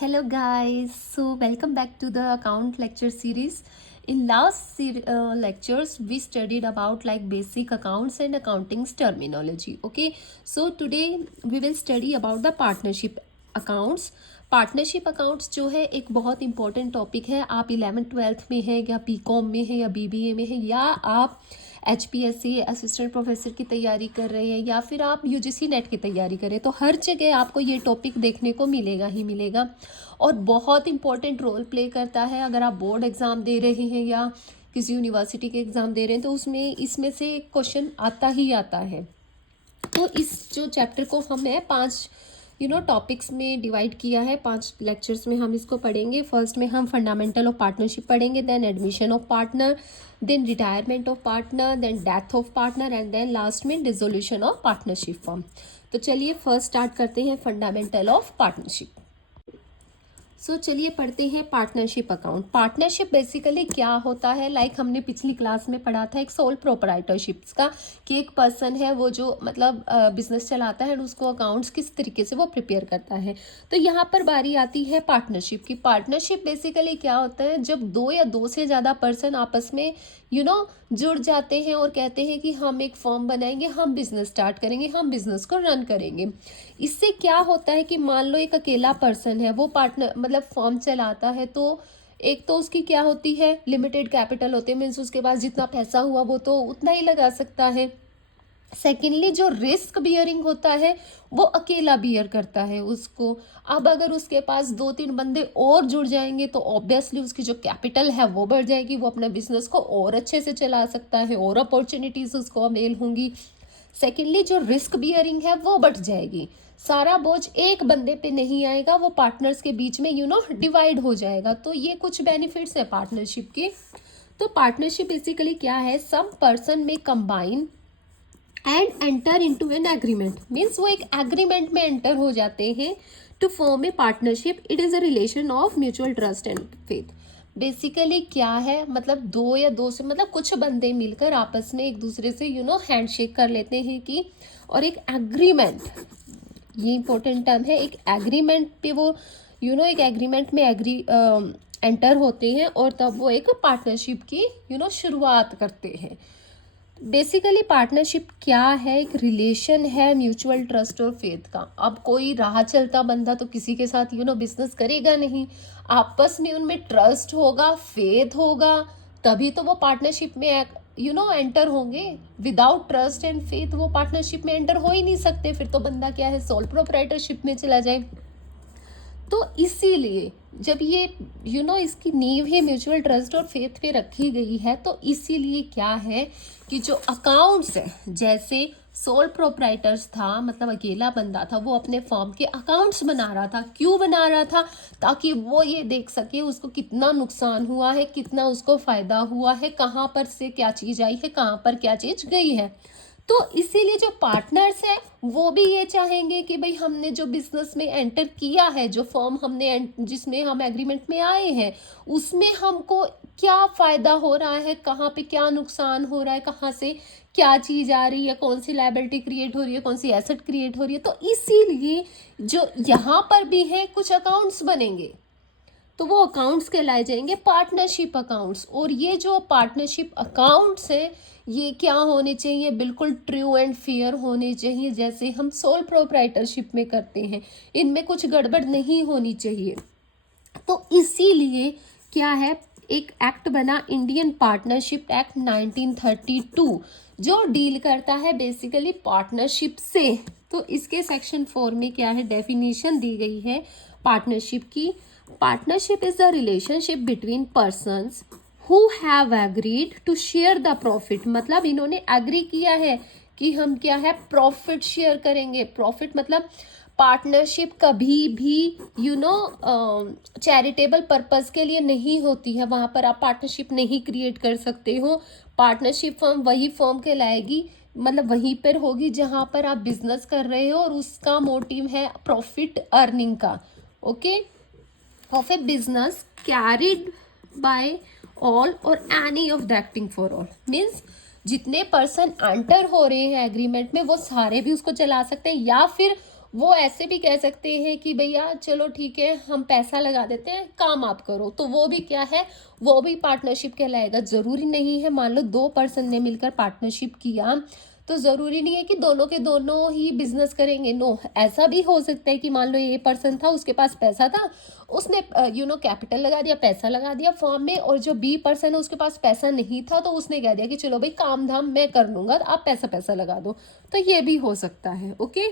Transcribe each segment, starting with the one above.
Hello guys, so welcome back to the account lecture series. In last lectures we studied about like basic accounts and accounting's terminology. Okay, so today we will study about the partnership accounts. Partnership accounts जो है एक बहुत important topic है. आप 11th-12th में है या BCom में है या बीबीए में है या आप HPSC असिस्टेंट प्रोफेसर की तैयारी कर रहे हैं या फिर आप UGC नेट की तैयारी करें, तो हर जगह आपको ये टॉपिक देखने को मिलेगा ही मिलेगा और बहुत इंपॉर्टेंट रोल प्ले करता है. अगर आप बोर्ड एग्ज़ाम दे रहे हैं या किसी यूनिवर्सिटी के एग्ज़ाम दे रहे हैं तो उसमें इसमें से क्वेश्चन आता ही आता है. तो इस जो चैप्टर को हमें 5 टॉपिक्स में डिवाइड किया है. 5 लेक्चर्स में हम इसको पढ़ेंगे. फर्स्ट में हम फंडामेंटल ऑफ पार्टनरशिप पढ़ेंगे, then admission of partner, then retirement of partner, then death of partner and then last में डिसोल्यूशन ऑफ पार्टनरशिप फॉर्म. तो चलिए फर्स्ट स्टार्ट करते हैं फंडामेंटल ऑफ पार्टनरशिप. सो चलिए पढ़ते हैं पार्टनरशिप अकाउंट. पार्टनरशिप बेसिकली क्या होता है, लाइक हमने पिछली क्लास में पढ़ा था एक सोल प्रोपराइटरशिप्स का, कि एक पर्सन है वो जो मतलब बिजनेस चलाता है और उसको अकाउंट्स किस तरीके से वो प्रिपेयर करता है. तो यहाँ पर बारी आती है पार्टनरशिप की. पार्टनरशिप बेसिकली क्या होता है, जब 2 या 2 से ज़्यादा पर्सन आपस में जुड़ जाते हैं और कहते हैं कि हम एक फर्म बनाएंगे, हम बिजनेस स्टार्ट करेंगे, हम बिजनेस को रन करेंगे. इससे क्या होता है कि मान लो एक अकेला पर्सन है, वो पार्टनर मतलब फर्म चलाता है, तो एक तो उसकी क्या होती है, लिमिटेड कैपिटल होते हैं, मीन्स उसके पास जितना पैसा हुआ वो तो उतना ही लगा सकता है. सेकेंडली जो रिस्क बियरिंग होता है वो अकेला बियर करता है उसको. अब अगर उसके पास 2-3 बंदे और जुड़ जाएंगे तो ऑब्वियसली उसकी जो कैपिटल है वो बढ़ जाएगी, वो अपने बिजनेस को और अच्छे से चला सकता है और अपॉर्चुनिटीज उसको अवेल होंगी. सेकेंडली जो रिस्क बियरिंग है वो बढ़ जाएगी, सारा बोझ एक बंदे पे नहीं आएगा, वो पार्टनर्स के बीच में डिवाइड हो जाएगा. तो ये कुछ बेनिफिट्स है पार्टनरशिप के. तो पार्टनरशिप बेसिकली क्या है, सम पर्सन में combine and enter into an agreement, means वो एक एग्रीमेंट में एंटर हो जाते हैं to form a partnership. It is a relation of mutual trust and faith. Basically क्या है, मतलब 2 या 2 से मतलब कुछ बंदे मिलकर आपस में एक दूसरे से हैंडशेक कर लेते हैं कि, और एक एग्रीमेंट, ये इंपॉर्टेंट टर्म है, एक एग्रीमेंट पे वो एक एग्रीमेंट में एंटर होते हैं और तब वो एक पार्टनरशिप की शुरुआत करते हैं. बेसिकली पार्टनरशिप क्या है, एक रिलेशन है म्यूचुअल ट्रस्ट और फेथ का. अब कोई राह चलता बंदा तो किसी के साथ बिजनेस करेगा नहीं, आपस में उनमें ट्रस्ट होगा, फेथ होगा, तभी तो वो पार्टनरशिप में एंटर होंगे. विदाउट ट्रस्ट एंड फेथ वो पार्टनरशिप में एंटर हो ही नहीं सकते, फिर तो बंदा क्या है, सोल प्रोप्राइटरशिप में चला जाए. तो इसीलिए जब ये इसकी नींव है म्यूचुअल ट्रस्ट और फेथ पे रखी गई है, तो इसीलिए क्या है कि जो अकाउंट्स है, जैसे सोल प्रोप्राइटर्स था, मतलब अकेला बंदा था, वो अपने फर्म के अकाउंट्स बना रहा था. क्यों बना रहा था, ताकि वो ये देख सके उसको कितना नुकसान हुआ है, कितना उसको फायदा हुआ है, कहाँ पर से क्या चीज़ आई है, कहाँ पर क्या चीज़ गई है. तो इसीलिए जो पार्टनर्स हैं वो भी ये चाहेंगे कि भाई हमने जो बिजनेस में एंटर किया है, जो फर्म हमने जिसमें हम एग्रीमेंट में आए हैं, उसमें हमको क्या फ़ायदा हो रहा है, कहाँ पे क्या नुकसान हो रहा है, कहाँ से क्या चीज़ आ रही है, कौन सी लायबिलिटी क्रिएट हो रही है, कौन सी एसेट क्रिएट हो रही है. तो इसीलिए जो यहाँ पर भी है कुछ अकाउंट्स बनेंगे, तो वो अकाउंट्स कहलाए जाएंगे पार्टनरशिप अकाउंट्स. और ये जो पार्टनरशिप अकाउंट्स हैं ये क्या होने चाहिए, बिल्कुल ट्रू एंड फेयर होने चाहिए, जैसे हम सोल प्रोप्राइटरशिप में करते हैं. इनमें कुछ गड़बड़ नहीं होनी चाहिए. तो इसीलिए क्या है, एक एक्ट बना, इंडियन पार्टनरशिप एक्ट 1932, जो डील करता है बेसिकली पार्टनरशिप से. तो इसके सेक्शन 4 में क्या है, डेफिनेशन दी गई है पार्टनरशिप की. Partnership is the relationship between persons who have agreed to share the profit. मतलब इन्होंने एग्री किया है कि हम क्या है, प्रॉफिट शेयर करेंगे. प्रॉफिट मतलब पार्टनरशिप कभी भी चैरिटेबल पर्पस के लिए नहीं होती है, वहाँ पर आप पार्टनरशिप नहीं क्रिएट कर सकते हो. पार्टनरशिप फर्म वही फर्म कहलाएगी, मतलब वहीं पर होगी जहाँ पर आप बिजनेस कर रहे हो और उसका मोटिव है प्रॉफिट अर्निंग का. Okay, of a business carried by all or any of the acting for all, means जितने पर्सन एंटर हो रहे हैं एग्रीमेंट में वो सारे भी उसको चला सकते हैं, या फिर वो ऐसे भी कह सकते हैं कि भैया चलो ठीक है, हम पैसा लगा देते हैं, काम आप करो, तो वो भी क्या है, वो भी पार्टनरशिप कहलाएगा। ज़रूरी नहीं है, मान लो 2 पर्सन ने मिलकर पार्टनरशिप किया, तो ज़रूरी नहीं है कि दोनों के दोनों ही बिजनेस करेंगे। नो, ऐसा भी हो सकता है कि मान लो ए पर्सन था, उसके पास पैसा था, उसने कैपिटल लगा दिया, पैसा लगा दिया फॉर्म में, और जो बी पर्सन है उसके पास पैसा नहीं था, तो उसने कह दिया कि चलो भाई काम धाम मैं कर लूंगा, आप पैसा पैसा लगा दो। तो ये भी हो सकता है। Okay,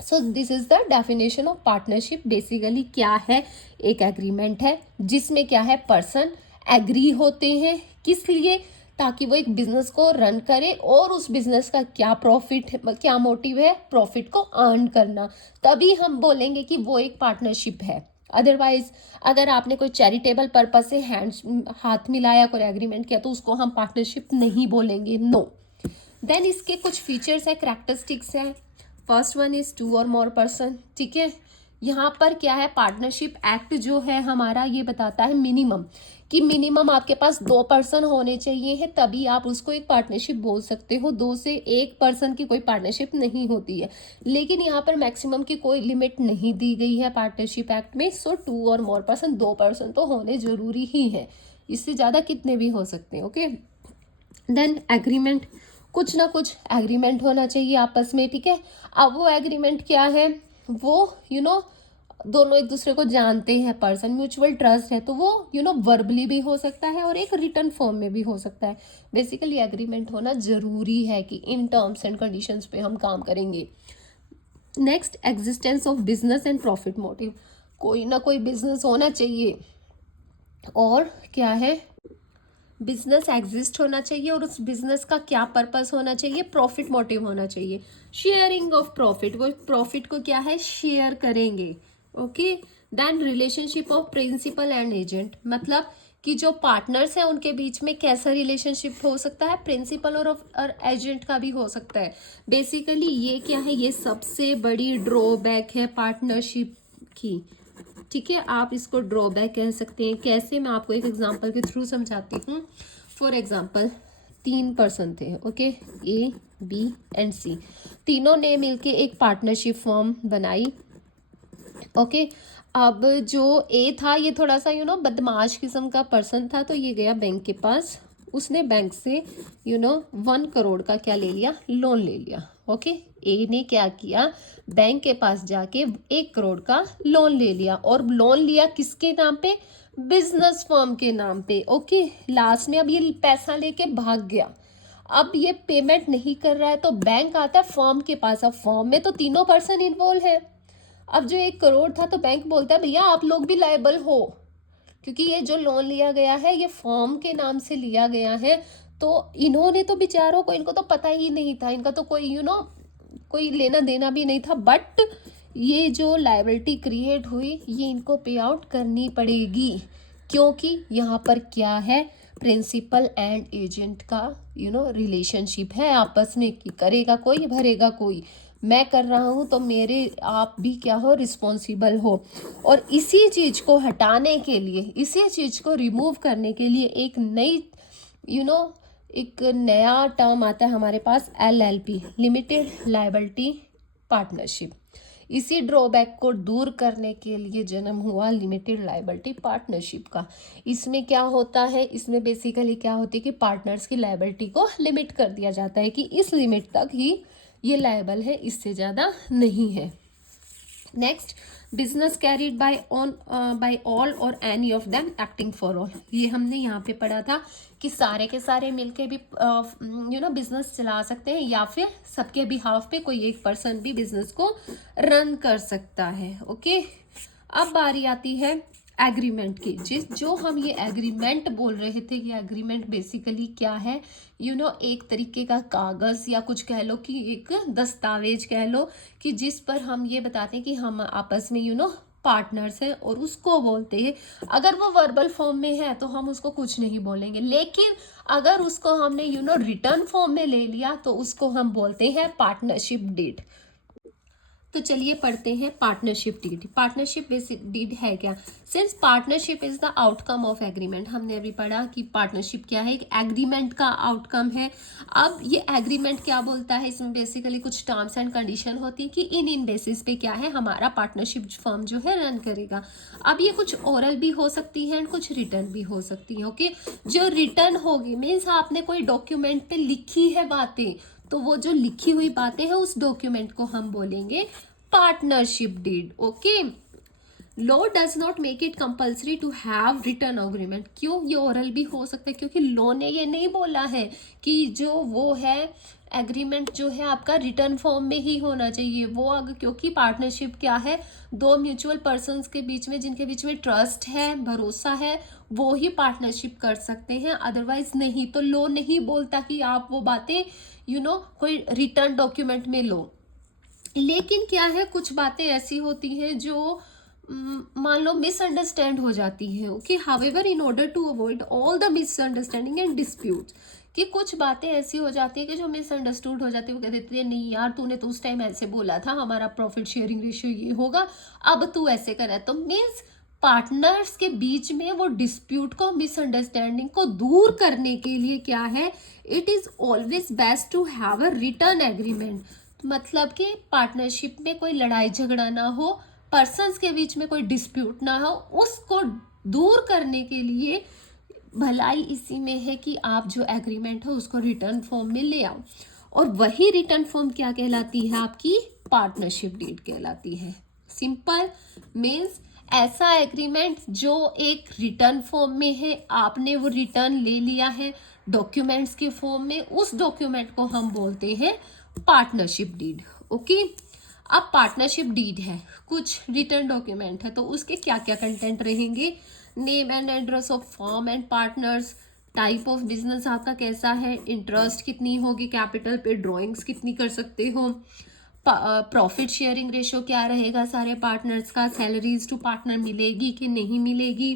so this is the definition of partnership. Basically क्या है, एक एग्रीमेंट है जिसमें क्या है, पर्सन एग्री होते हैं, किस लिए, ताकि वो एक बिजनेस को रन करे, और उस बिजनेस का क्या प्रॉफिट, क्या मोटिव है, प्रॉफिट को अर्न करना, तभी हम बोलेंगे कि वो एक पार्टनरशिप है। अदरवाइज अगर आपने कोई चैरिटेबल पर्पज से हाथ मिलाया, कोई एग्रीमेंट किया, तो उसको हम पार्टनरशिप नहीं बोलेंगे। नो। देन इसके कुछ फीचर्स है, करेक्टरिस्टिक्स है। फर्स्ट वन इज 2 और मोर पर्सन। ठीक है, यहाँ पर क्या है, पार्टनरशिप एक्ट जो है हमारा, ये बताता है मिनिमम, कि मिनिमम आपके पास 2 पर्सन होने चाहिए है, तभी आप उसको एक पार्टनरशिप बोल सकते हो। 2 से 1 पर्सन की कोई पार्टनरशिप नहीं होती है, लेकिन यहाँ पर मैक्सिमम की कोई लिमिट नहीं दी गई है पार्टनरशिप एक्ट में। सो 2 और मोर पर्सन, 2 पर्सन तो होने जरूरी ही है, इससे ज़्यादा कितने भी हो सकते हैं। ओके, देन एग्रीमेंट, कुछ ना कुछ एग्रीमेंट होना चाहिए आपस में। ठीक है, अब वो एग्रीमेंट क्या है, वो दोनों एक दूसरे को जानते हैं, पर्सन, म्यूचुअल ट्रस्ट है, तो वो वर्बली भी हो सकता है और एक रिटर्न फॉर्म में भी हो सकता है। बेसिकली एग्रीमेंट होना जरूरी है कि इन टर्म्स एंड कंडीशंस पे हम काम करेंगे। Next, existence of business and profit motive, कोई ना कोई बिजनेस होना चाहिए, और क्या है, बिजनेस एग्जिस्ट होना चाहिए, और उस बिजनेस का क्या पर्पस होना चाहिए, प्रॉफिट मोटिव होना चाहिए। शेयरिंग ऑफ प्रॉफिट, वो प्रॉफिट को क्या है, शेयर करेंगे। Okay, then relationship of principal and agent, मतलब कि जो पार्टनर्स हैं उनके बीच में कैसा रिलेशनशिप हो सकता है, प्रिंसिपल और एजेंट का भी हो सकता है। बेसिकली ये क्या है, ये सबसे बड़ी ड्रॉबैक है पार्टनरशिप की। ठीक है, आप इसको ड्रॉबैक कह सकते हैं। कैसे, मैं आपको एक एग्जांपल के थ्रू समझाती हूँ। फॉर एग्जांपल, 3 पर्सन थे। ओके, ए, बी एंड सी, तीनों ने मिलके एक पार्टनरशिप फर्म बनाई। ओके, अब जो ए था, ये थोड़ा सा बदमाश किस्म का पर्सन था, तो ये गया बैंक के पास, उसने बैंक से 1 करोड़ का क्या ले लिया, लोन ले लिया। ओके, ए ने क्या किया, बैंक के पास जाके 1 करोड़ का लोन ले लिया, और लोन लिया किसके नाम पे, बिजनेस फर्म के नाम पे। ओके, लास्ट में अब ये पैसा लेके भाग गया, अब ये पेमेंट नहीं कर रहा है, तो बैंक आता है फर्म के पास। अब फर्म में तो तीनों पर्सन इन्वॉल्व है। अब जो 1 करोड़ था, तो बैंक बोलता है भैया आप लोग भी लायबल हो, क्योंकि ये जो लोन लिया गया है ये फॉर्म के नाम से लिया गया है। तो इन्होंने तो बेचारों को, इनको तो पता ही नहीं था, इनका तो कोई कोई लेना देना भी नहीं था, बट ये जो लायबिलिटी क्रिएट हुई, ये इनको पे आउट करनी पड़ेगी, क्योंकि यहाँ पर क्या है, प्रिंसिपल एंड एजेंट का रिलेशनशिप है आपस में, कि करेगा कोई भरेगा कोई। मैं कर रहा हूँ तो मेरे आप भी क्या हो, रिस्पॉन्सिबल हो। और इसी चीज़ को हटाने के लिए, इसी चीज़ को रिमूव करने के लिए एक नई एक नया टर्म आता है हमारे पास, LLP, लिमिटेड लायबिलिटी पार्टनरशिप। इसी ड्रॉबैक को दूर करने के लिए जन्म हुआ लिमिटेड लायबिलिटी पार्टनरशिप का। इसमें क्या होता है, इसमें बेसिकली क्या होती है कि पार्टनर्स की लायबिलिटी को लिमिट कर दिया जाता है, कि इस लिमिट तक ही ये लायबल है, इससे ज़्यादा नहीं है। Next, business carried by all or any of them acting for all, ये हमने यहाँ पे पढ़ा था कि सारे के सारे मिलके भी बिजनेस चला सकते हैं, या फिर सबके बिहाफ पे कोई एक पर्सन भी बिजनेस को रन कर सकता है। ओके, अब बारी आती है एग्रीमेंट की। जो हम ये एग्रीमेंट बोल रहे थे, ये एग्रीमेंट बेसिकली क्या है, एक तरीके का कागज़, या कुछ कह लो कि एक दस्तावेज कह लो, कि जिस पर हम ये बताते हैं कि हम आपस में पार्टनर्स हैं, और उसको बोलते हैं। अगर वो वर्बल फॉर्म में है तो हम उसको कुछ नहीं बोलेंगे, लेकिन अगर उसको हमने रिटर्न फॉर्म में ले लिया तो उसको हम बोलते हैं पार्टनरशिप डीड। तो चलिए पढ़ते हैं पार्टनरशिप डीड। पार्टनरशिप डीड है क्या? Since partnership is the outcome of agreement, हमने अभी पढ़ा कि पार्टनरशिप क्या है, एक एग्रीमेंट का आउटकम है। अब ये एग्रीमेंट क्या बोलता है, इसमें बेसिकली कुछ टर्म्स एंड कंडीशन होती है कि इन बेसिस पे क्या है हमारा पार्टनरशिप फर्म जो है रन करेगा। अब ये कुछ ओरल भी हो सकती है एंड कुछ रिटर्न भी हो सकती है। ओके, जो रिटर्न होगी मीन्स आपने कोई डॉक्यूमेंट पे लिखी है बातें, तो वो जो लिखी हुई बातें हैं उस डॉक्यूमेंट को हम बोलेंगे partnership deed. Okay, law does not make it compulsory to have written agreement. क्यों? ये ओरल भी हो सकता है क्योंकि लॉ ने ये नहीं बोला है कि जो वो है एग्रीमेंट जो है आपका रिटर्न फॉर्म में ही होना चाहिए। वो अगर, क्योंकि पार्टनरशिप क्या है, दो म्यूचुअल पर्सन्स के बीच में, जिनके बीच में ट्रस्ट है, भरोसा है, वो ही पार्टनरशिप कर सकते हैं, अदरवाइज नहीं। तो लॉ नहीं बोलता कि आप वो बातें कोई रिटर्न डॉक्यूमेंट में लो। लेकिन क्या है, कुछ बातें ऐसी होती हैं जो मान लो मिसअंडरस्टैंड हो जाती है। Okay, however in order to avoid all the misunderstanding and dispute, कि कुछ बातें ऐसी हो जाती है कि जो मिसअंडरस्टूड हो जाती है। वो कह देती है नहीं यार, तूने तो उस टाइम ऐसे बोला था, हमारा प्रॉफिट शेयरिंग रेशियो ये होगा, अब तू ऐसे कर रहा है। तो मीन्स पार्टनर्स के बीच में वो डिस्प्यूट को, मिसअंडरस्टैंडिंग को दूर करने के लिए क्या है, it is always best to have a written agreement. मतलब कि पार्टनरशिप में कोई लड़ाई झगड़ा ना हो, पर्सन्स के बीच में कोई डिस्प्यूट ना हो, उसको दूर करने के लिए भलाई इसी में है कि आप जो एग्रीमेंट है उसको रिटर्न फॉर्म में ले आओ। और वही रिटर्न फॉर्म क्या कहलाती है, आपकी पार्टनरशिप डीड कहलाती है। सिंपल मीन्स ऐसा एग्रीमेंट जो एक रिटर्न फॉर्म में है, आपने वो रिटर्न ले लिया है डॉक्यूमेंट्स के फॉर्म में, उस डॉक्यूमेंट को हम बोलते हैं पार्टनरशिप डीड। ओके, अब पार्टनरशिप डीड है, कुछ रिटर्न डॉक्यूमेंट है, तो उसके क्या क्या कंटेंट रहेंगे, name and address of firm and partners, type of business आपका कैसा है, इंटरेस्ट कितनी होगी, कैपिटल पे ड्रॉइंग्स कितनी कर सकते हो, प्रॉफिट शेयरिंग रेशो क्या रहेगा सारे पार्टनर्स का, सैलरीज टू पार्टनर मिलेगी कि नहीं मिलेगी,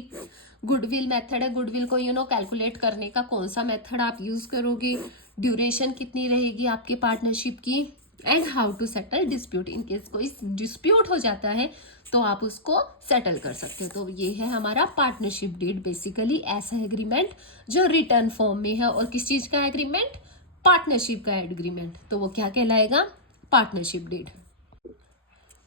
गुडविल मेथड है, गुडविल को कैलकुलेट करने का कौन सा मेथड आप यूज करोगे, ड्यूरेशन कितनी रहेगी आपके पार्टनरशिप की, and how to settle dispute. In case कोई डिस्प्यूट हो जाता है तो आप उसको सेटल कर सकते हो। तो ये है हमारा पार्टनरशिप डीड, बेसिकली ऐसा एग्रीमेंट जो रिटर्न फॉर्म में है। और किस चीज का एग्रीमेंट? पार्टनरशिप का एग्रीमेंट, तो वो क्या कहलाएगा? Partnership deed.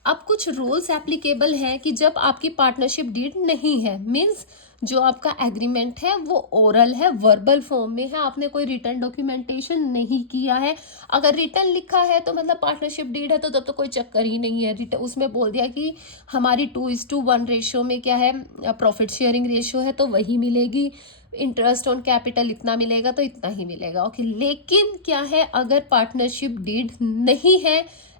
अब कुछ रूल्स एप्लीकेबल है कि जब आपकी पार्टनरशिप डीड नहीं है, मीन्स जो आपका एग्रीमेंट है वो ओरल है, वर्बल फॉर्म में है, आपने कोई रिटर्न डॉक्यूमेंटेशन नहीं किया है। अगर रिटर्न लिखा है तो मतलब पार्टनरशिप डीड है, तो तब तो कोई चक्कर ही नहीं है। रिटर्न उसमें बोल दिया कि हमारी 2:1 रेशियो में क्या है, प्रॉफिट शेयरिंग रेशियो है, तो वही मिलेगी, इंटरेस्ट ऑन कैपिटल इतना मिलेगा तो इतना ही मिलेगा। ओके, लेकिन क्या है, अगर पार्टनरशिप डीड नहीं है,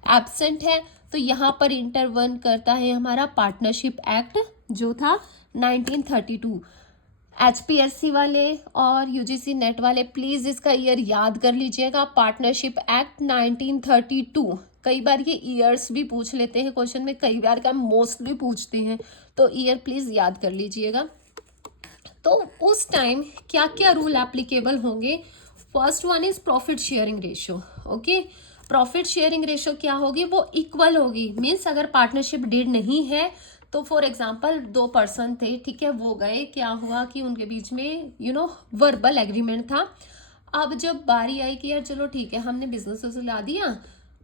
एब्सेंट है, तो यहाँ पर इंटरवन करता है हमारा पार्टनरशिप एक्ट जो था 1932। HPSC वाले और UGC नेट वाले प्लीज इसका ईयर याद कर लीजिएगा, पार्टनरशिप एक्ट 1932। कई बार ये ईयर्स भी पूछ लेते हैं क्वेश्चन में, कई बार का मोस्टली पूछते हैं, तो ईयर प्लीज याद कर लीजिएगा। तो उस टाइम क्या क्या रूल एप्लीकेबल होंगे? First one is profit sharing ratio. Okay, profit sharing ratio क्या होगी? वो इक्वल होगी। मीन्स अगर पार्टनरशिप डीड नहीं है तो फॉर एग्जाम्पल 2 पर्सन थे, ठीक है, वो गए, क्या हुआ कि उनके बीच में वर्बल एग्रीमेंट था। अब जब बारी आई कि यार चलो ठीक है, हमने बिजनेस ला दिया,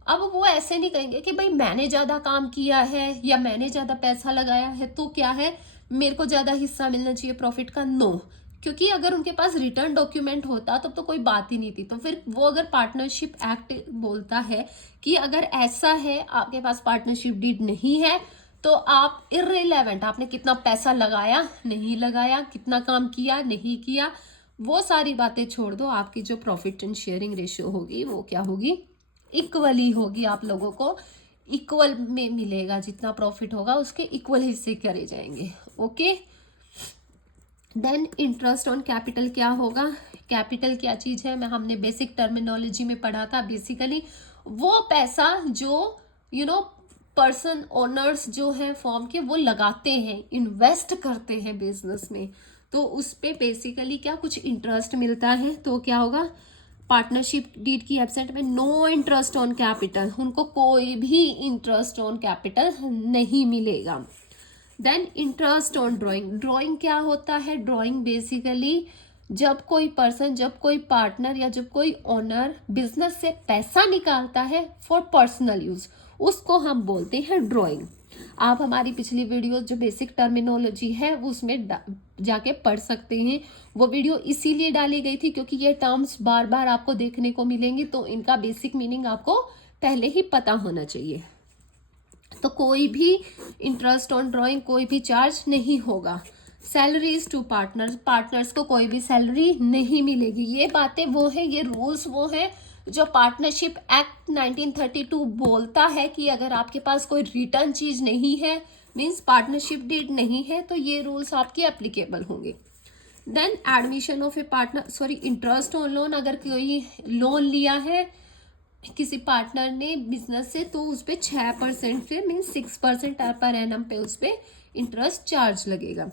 अब वो ऐसे नहीं कहेंगे कि भाई मैंने ज्यादा काम किया है या मैंने ज्यादा पैसा लगाया है तो क्या है, मेरे को ज्यादा हिस्सा मिलना चाहिए प्रॉफिट का। नो, क्योंकि अगर उनके पास रिटर्न डॉक्यूमेंट होता तब तो कोई बात ही नहीं थी। तो फिर वो अगर पार्टनरशिप एक्ट बोलता है कि अगर ऐसा है, आपके पास पार्टनरशिप डीड नहीं है, तो आप इररिलेवेंट, आपने कितना पैसा लगाया नहीं लगाया, कितना काम किया नहीं किया, वो सारी बातें छोड़ दो, आपकी जो प्रॉफिट एंड शेयरिंग रेशियो होगी वो क्या होगी? इक्वली होगी। आप लोगों को इक्वल में मिलेगा, जितना प्रॉफिट होगा उसके इक्वल हिस्से करे जाएंगे। Okay, then interest on capital क्या होगा? कैपिटल क्या चीज है, मैं हमने बेसिक टर्मिनोलॉजी में पढ़ा था। बेसिकली वो पैसा जो पर्सन ओनर्स जो है फॉर्म के, वो लगाते हैं, इन्वेस्ट करते हैं बिजनेस में, तो उस पे बेसिकली क्या कुछ इंटरेस्ट मिलता है, तो क्या होगा? पार्टनरशिप डीड की एब्सेंट में नो इंटरेस्ट ऑन कैपिटल, उनको कोई भी इंटरेस्ट ऑन कैपिटल नहीं मिलेगा। Then interest on drawing, drawing क्या होता है? ड्राइंग बेसिकली जब कोई पर्सन, जब कोई पार्टनर या जब कोई ओनर बिजनेस से पैसा निकालता है फॉर पर्सनल यूज, उसको हम बोलते हैं ड्राइंग। आप हमारी पिछली वीडियो जो बेसिक टर्मिनोलॉजी है वो उसमें जाके पढ़ सकते हैं। वो वीडियो इसीलिए डाली गई थी क्योंकि ये टर्म्स बार बार आपको देखने को मिलेंगी, तो इनका बेसिक मीनिंग आपको पहले ही पता होना चाहिए। तो कोई भी इंटरेस्ट ऑन ड्राइंग, कोई भी चार्ज नहीं होगा। सैलरीज टू पार्टनर्स, पार्टनर्स को कोई भी सैलरी नहीं मिलेगी। ये बातें वो है, ये रूल्स वो है जो पार्टनरशिप एक्ट 1932 बोलता है कि अगर आपके पास कोई रिटर्न चीज नहीं है, मींस पार्टनरशिप डीड नहीं है, तो ये रूल्स आपके एप्लीकेबल होंगे। Then admission of a partner, sorry, interest on loan, अगर कोई लोन लिया है किसी पार्टनर ने बिजनेस से, तो उस पर 6% से मीन्स 6% पर एनम पे उस पर इंटरेस्ट चार्ज लगेगा।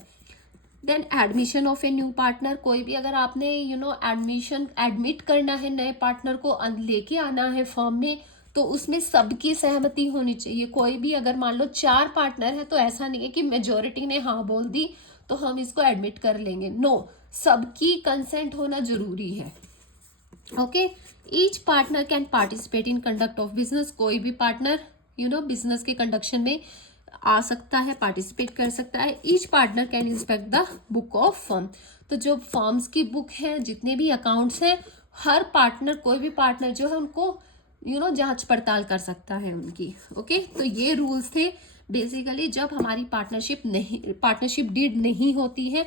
Then admission of a new partner, कोई भी अगर आपने एडमिशन एडमिट करना है, नए पार्टनर को लेके आना है फर्म में, तो उसमें सबकी सहमति होनी चाहिए। कोई भी अगर मान लो 4 पार्टनर है तो ऐसा नहीं है कि मेजोरिटी ने हाँ बोल दी तो हम इसको एडमिट कर लेंगे, नो, सबकी कंसेंट होना जरूरी है। Okay, each partner can participate in conduct of business, कोई भी पार्टनर बिजनेस के कंडक्शन में आ सकता है, पार्टिसिपेट कर सकता है। Each partner can inspect the book of firm, तो जो फर्म्स की बुक है, जितने भी अकाउंट्स हैं, हर पार्टनर, कोई भी पार्टनर जो है उनको जांच पड़ताल कर सकता है उनकी। ओके, तो ये रूल्स थे बेसिकली जब हमारी पार्टनरशिप डीड नहीं होती है,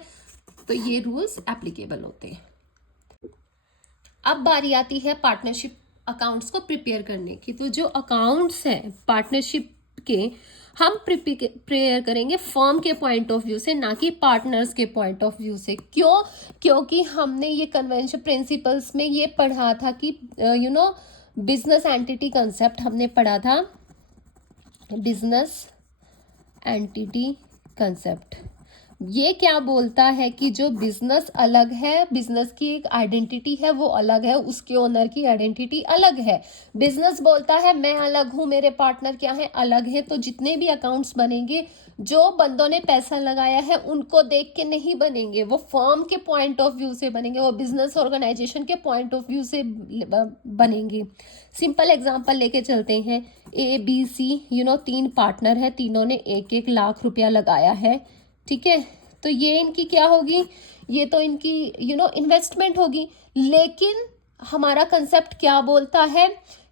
तो ये रूल्स एप्लीकेबल होते हैं। अब बारी आती है पार्टनरशिप अकाउंट्स को प्रिपेयर करने की। तो जो अकाउंट्स हैं पार्टनरशिप के, हम प्रिपेयर करेंगे फर्म के पॉइंट ऑफ व्यू से, ना कि पार्टनर्स के पॉइंट ऑफ व्यू से। क्यों? क्योंकि हमने ये कन्वेंशन प्रिंसिपल्स में ये पढ़ा था कि बिजनेस एंटिटी कंसेप्ट हमने पढ़ा था, बिजनेस एंटिटी कंसेप्ट। ये क्या बोलता है कि जो बिजनेस अलग है, बिजनेस की एक आइडेंटिटी है वो अलग है, उसके ओनर की आइडेंटिटी अलग है। बिजनेस बोलता है मैं अलग हूँ, मेरे पार्टनर क्या है, अलग है। तो जितने भी अकाउंट्स बनेंगे, जो बंदों ने पैसा लगाया है उनको देख के नहीं बनेंगे, वो फर्म के पॉइंट ऑफ व्यू से बनेंगे, वो बिजनेस ऑर्गेनाइजेशन के पॉइंट ऑफ व्यू से बनेंगे। सिंपल एग्जांपल लेके चलते हैं, ABC 3 पार्टनर है, तीनों ने 1-1 लाख रुपया लगाया है, ठीक है। तो ये इनकी क्या होगी? ये तो इनकी इन्वेस्टमेंट होगी। लेकिन हमारा कंसेप्ट क्या बोलता है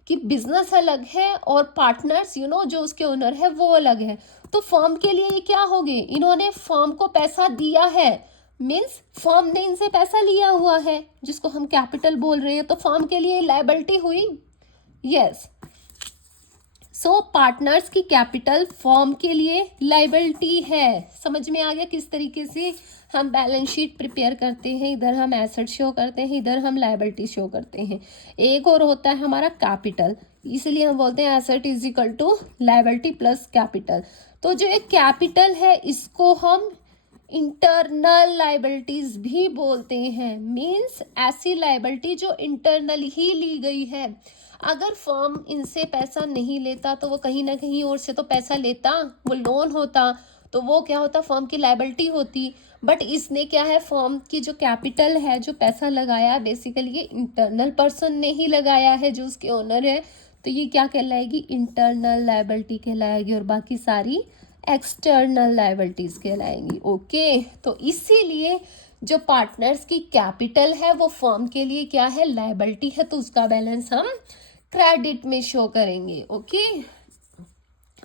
कि बिजनेस अलग है और पार्टनर्स जो उसके ओनर है वो अलग है। तो फर्म के लिए ये क्या होगी? इन्होंने फर्म को पैसा दिया है, मीन्स फर्म ने इनसे पैसा लिया हुआ है, जिसको हम कैपिटल बोल रहे हैं। तो फर्म के लिए लायबिलिटी हुई, यस। सो पार्टनर्स की कैपिटल फर्म के लिए लायबिलिटी है। समझ में आ गया किस तरीके से हम बैलेंस शीट प्रिपेयर करते हैं? इधर हम एसेट शो करते हैं, इधर हम लायबिलिटी शो करते हैं। एक और होता है हमारा कैपिटल, इसलिए हम बोलते हैं asset is equal to liability plus capital. तो जो एक कैपिटल है इसको हम इंटरनल लायबिलिटीज भी बोलते हैं, मीन्स ऐसी लायबिलिटी जो इंटरनल ही ली गई है। अगर फर्म इनसे पैसा नहीं लेता तो वो कहीं ना कहीं और से तो पैसा लेता, वो लोन होता, तो वो क्या होता, फर्म की लायबिलिटी होती। बट इसने क्या है, फर्म की जो कैपिटल है, जो पैसा लगाया, बेसिकली ये इंटरनल पर्सन ने ही लगाया है, जो उसके ओनर है। तो ये क्या कहलाएगी? इंटरनल लायबिलिटी कहलाएगी, और बाकी सारी एक्सटर्नल लायबिलिटीज कहलाएंगी। ओके, तो इसीलिए जो पार्टनर्स की कैपिटल है वो फर्म के लिए क्या है, लायबिलिटी है, तो उसका बैलेंस हम क्रेडिट में शो करेंगे। ओके,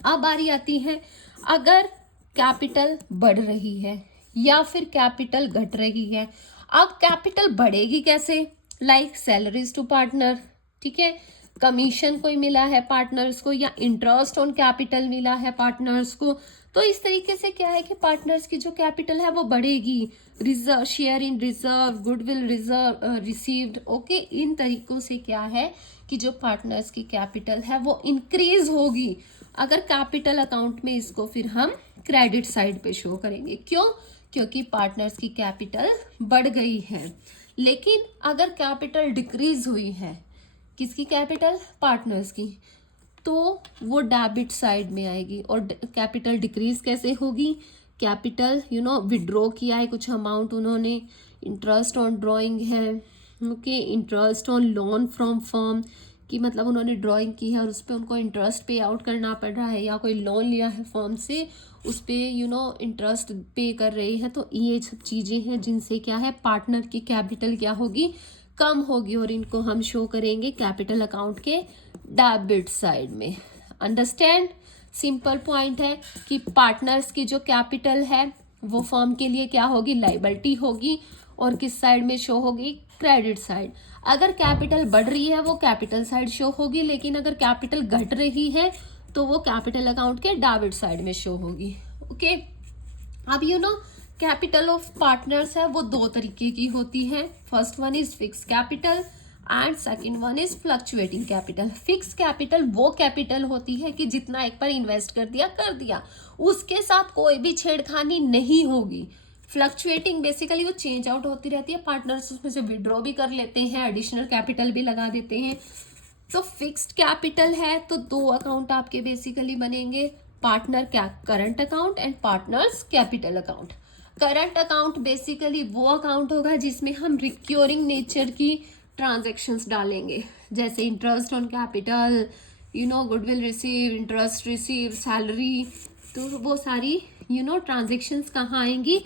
अब बारी आती है, अगर कैपिटल बढ़ रही है या फिर कैपिटल घट रही है। अब कैपिटल बढ़ेगी कैसे? लाइक सैलरीज टू पार्टनर, ठीक है, कमीशन कोई मिला है पार्टनर्स को, या इंटरेस्ट ऑन कैपिटल मिला है पार्टनर्स को। तो इस तरीके से क्या है कि पार्टनर्स की जो कैपिटल है वो बढ़ेगी। Reserve, share in reserve, goodwill reserve received, okay, इन तरीकों से क्या है कि जो पार्टनर्स की कैपिटल है वो इंक्रीज होगी। अगर कैपिटल अकाउंट में इसको फिर हम क्रेडिट साइड पे शो करेंगे। क्यों? क्योंकि पार्टनर्स की कैपिटल बढ़ गई है। लेकिन अगर कैपिटल डिक्रीज हुई है, किसकी कैपिटल, पार्टनर्स की, तो वो डेबिट साइड में आएगी। और कैपिटल डिक्रीज कैसे होगी, कैपिटल विड्रॉ किया है कुछ अमाउंट उन्होंने, इंटरेस्ट ऑन ड्राइंग है, okay, interest on loan from firm, कि मतलब उन्होंने ड्राइंग की है और उस पर उनको इंटरेस्ट पे आउट करना पड़ रहा है, या कोई लोन लिया है फर्म से उस पर इंटरेस्ट पे कर रहे हैं। तो ये सब चीज़ें हैं जिनसे क्या है, पार्टनर की कैपिटल क्या होगी, कम होगी, और इनको हम शो करेंगे कैपिटल अकाउंट के डेबिट साइड में। अंडरस्टैंड, सिंपल पॉइंट है कि पार्टनर्स की जो कैपिटल है वो फर्म के लिए क्या होगी, लाइबिलिटी होगी, और किस साइड में शो होगी, क्रेडिट साइड। अगर कैपिटल बढ़ रही है वो कैपिटल साइड शो होगी, लेकिन अगर कैपिटल घट रही है तो वो कैपिटल अकाउंट के डेबिट साइड में शो होगी। ओके, अब कैपिटल ऑफ पार्टनर्स है वो दो तरीके की होती है। First one is fix capital and second one is fluctuating capital. Fix capital वो कैपिटल होती है कि जितना एक बार इन्वेस्ट कर दिया, उसके साथ कोई भी छेड़खानी नहीं होगी। फ्लक्चुएटिंग बेसिकली वो चेंज आउट होती रहती है, पार्टनर्स उसमें से विड्रॉ भी कर लेते हैं, एडिशनल कैपिटल भी लगा देते हैं। तो फिक्स्ड कैपिटल है तो दो अकाउंट आपके बेसिकली बनेंगे, partner current account and partners capital account. Current account basically वो अकाउंट होगा जिसमें हम रिक्योरिंग नेचर की ट्रांजेक्शन्स डालेंगे, जैसे interest on capital, goodwill receive, interest receive, salary, तो वो सारी ट्रांजेक्शन्स कहाँ आएंगी,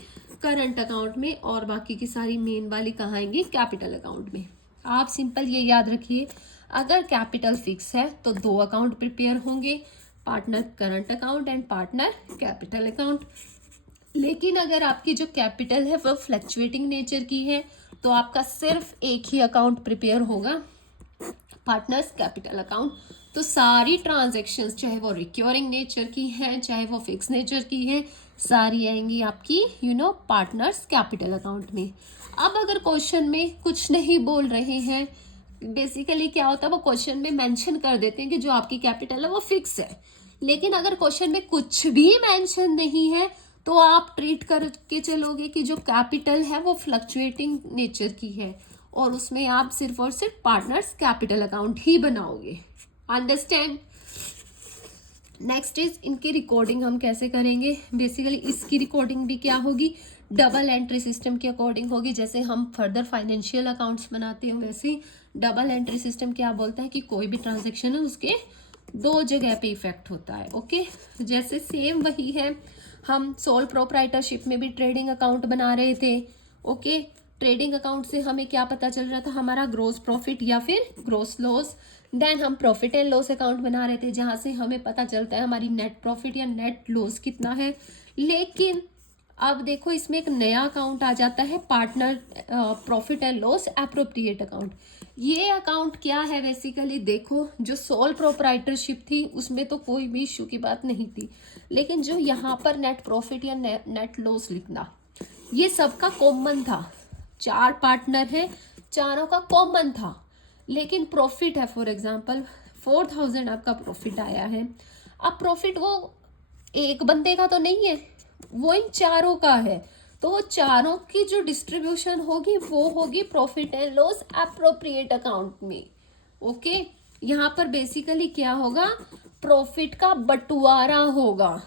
करंट अकाउंट में, और बाकी की सारी मेन वाली कहाँ आएंगी, कैपिटल अकाउंट में। आप सिंपल ये याद रखिए, अगर कैपिटल फिक्स है तो दो अकाउंट प्रिपेयर होंगे, partner current account and partner capital account. लेकिन अगर आपकी जो कैपिटल है वो फ्लक्चुएटिंग नेचर की है तो आपका सिर्फ एक ही अकाउंट प्रिपेयर होगा, पार्टनर्स कैपिटल अकाउंट। तो सारी ट्रांजैक्शंस चाहे वो रिक्योरिंग नेचर की हैं चाहे वो फिक्स नेचर की है, सारी आएंगी आपकी पार्टनर्स कैपिटल अकाउंट में। अब अगर क्वेश्चन में कुछ नहीं बोल रहे हैं, बेसिकली क्या होता है वो क्वेश्चन में मेंशन कर देते हैं कि जो आपकी कैपिटल है वो फिक्स है, लेकिन अगर क्वेश्चन में कुछ भी मेंशन नहीं है तो आप ट्रीट करके चलोगे कि जो कैपिटल है वो फ्लक्चुएटिंग नेचर की है, और उसमें आप सिर्फ और सिर्फ पार्टनर्स कैपिटल अकाउंट ही बनाओगे। अंडरस्टैंड। नेक्स्ट इज इनकी रिकॉर्डिंग हम कैसे करेंगे, बेसिकली इसकी रिकॉर्डिंग भी क्या होगी, डबल एंट्री सिस्टम के अकॉर्डिंग होगी। जैसे हम फर्दर फाइनेंशियल अकाउंट्स बनाते हैं वैसे डबल एंट्री सिस्टम क्या बोलता है कि कोई भी ट्रांजेक्शन है उसके दो जगह पे इफेक्ट होता है। ओके, जैसे सेम वही है, हम सोल प्रोप्राइटरशिप में भी ट्रेडिंग अकाउंट बना रहे थे। ओके, ट्रेडिंग अकाउंट से हमें क्या पता चल रहा था, हमारा ग्रोस प्रॉफिट या फिर ग्रोस लॉस। देन हम प्रॉफिट एंड लॉस अकाउंट बना रहे थे जहां से हमें पता चलता है हमारी नेट प्रॉफिट या नेट लॉस कितना है। लेकिन अब देखो इसमें एक नया अकाउंट आ जाता है, partner profit and loss appropriate account. ये अकाउंट क्या है, बेसिकली देखो जो सोल प्रोप्राइटरशिप थी उसमें तो कोई भी इशू की बात नहीं थी, लेकिन जो यहाँ पर नेट प्रॉफिट या नेट लॉस लिखना ये सबका कॉमन था। चार पार्टनर है, चारों का कॉमन था, लेकिन प्रॉफिट है फॉर एग्जांपल 4000 आपका प्रॉफिट आया है। अब प्रॉफिट वो एक बंदे का तो नहीं है, वो इन चारों का है, तो वो चारों की जो डिस्ट्रीब्यूशन होगी वो होगी profit and loss appropriate account में। ओके, यहाँ पर बेसिकली क्या होगा, प्रॉफिट का बंटवारा होगा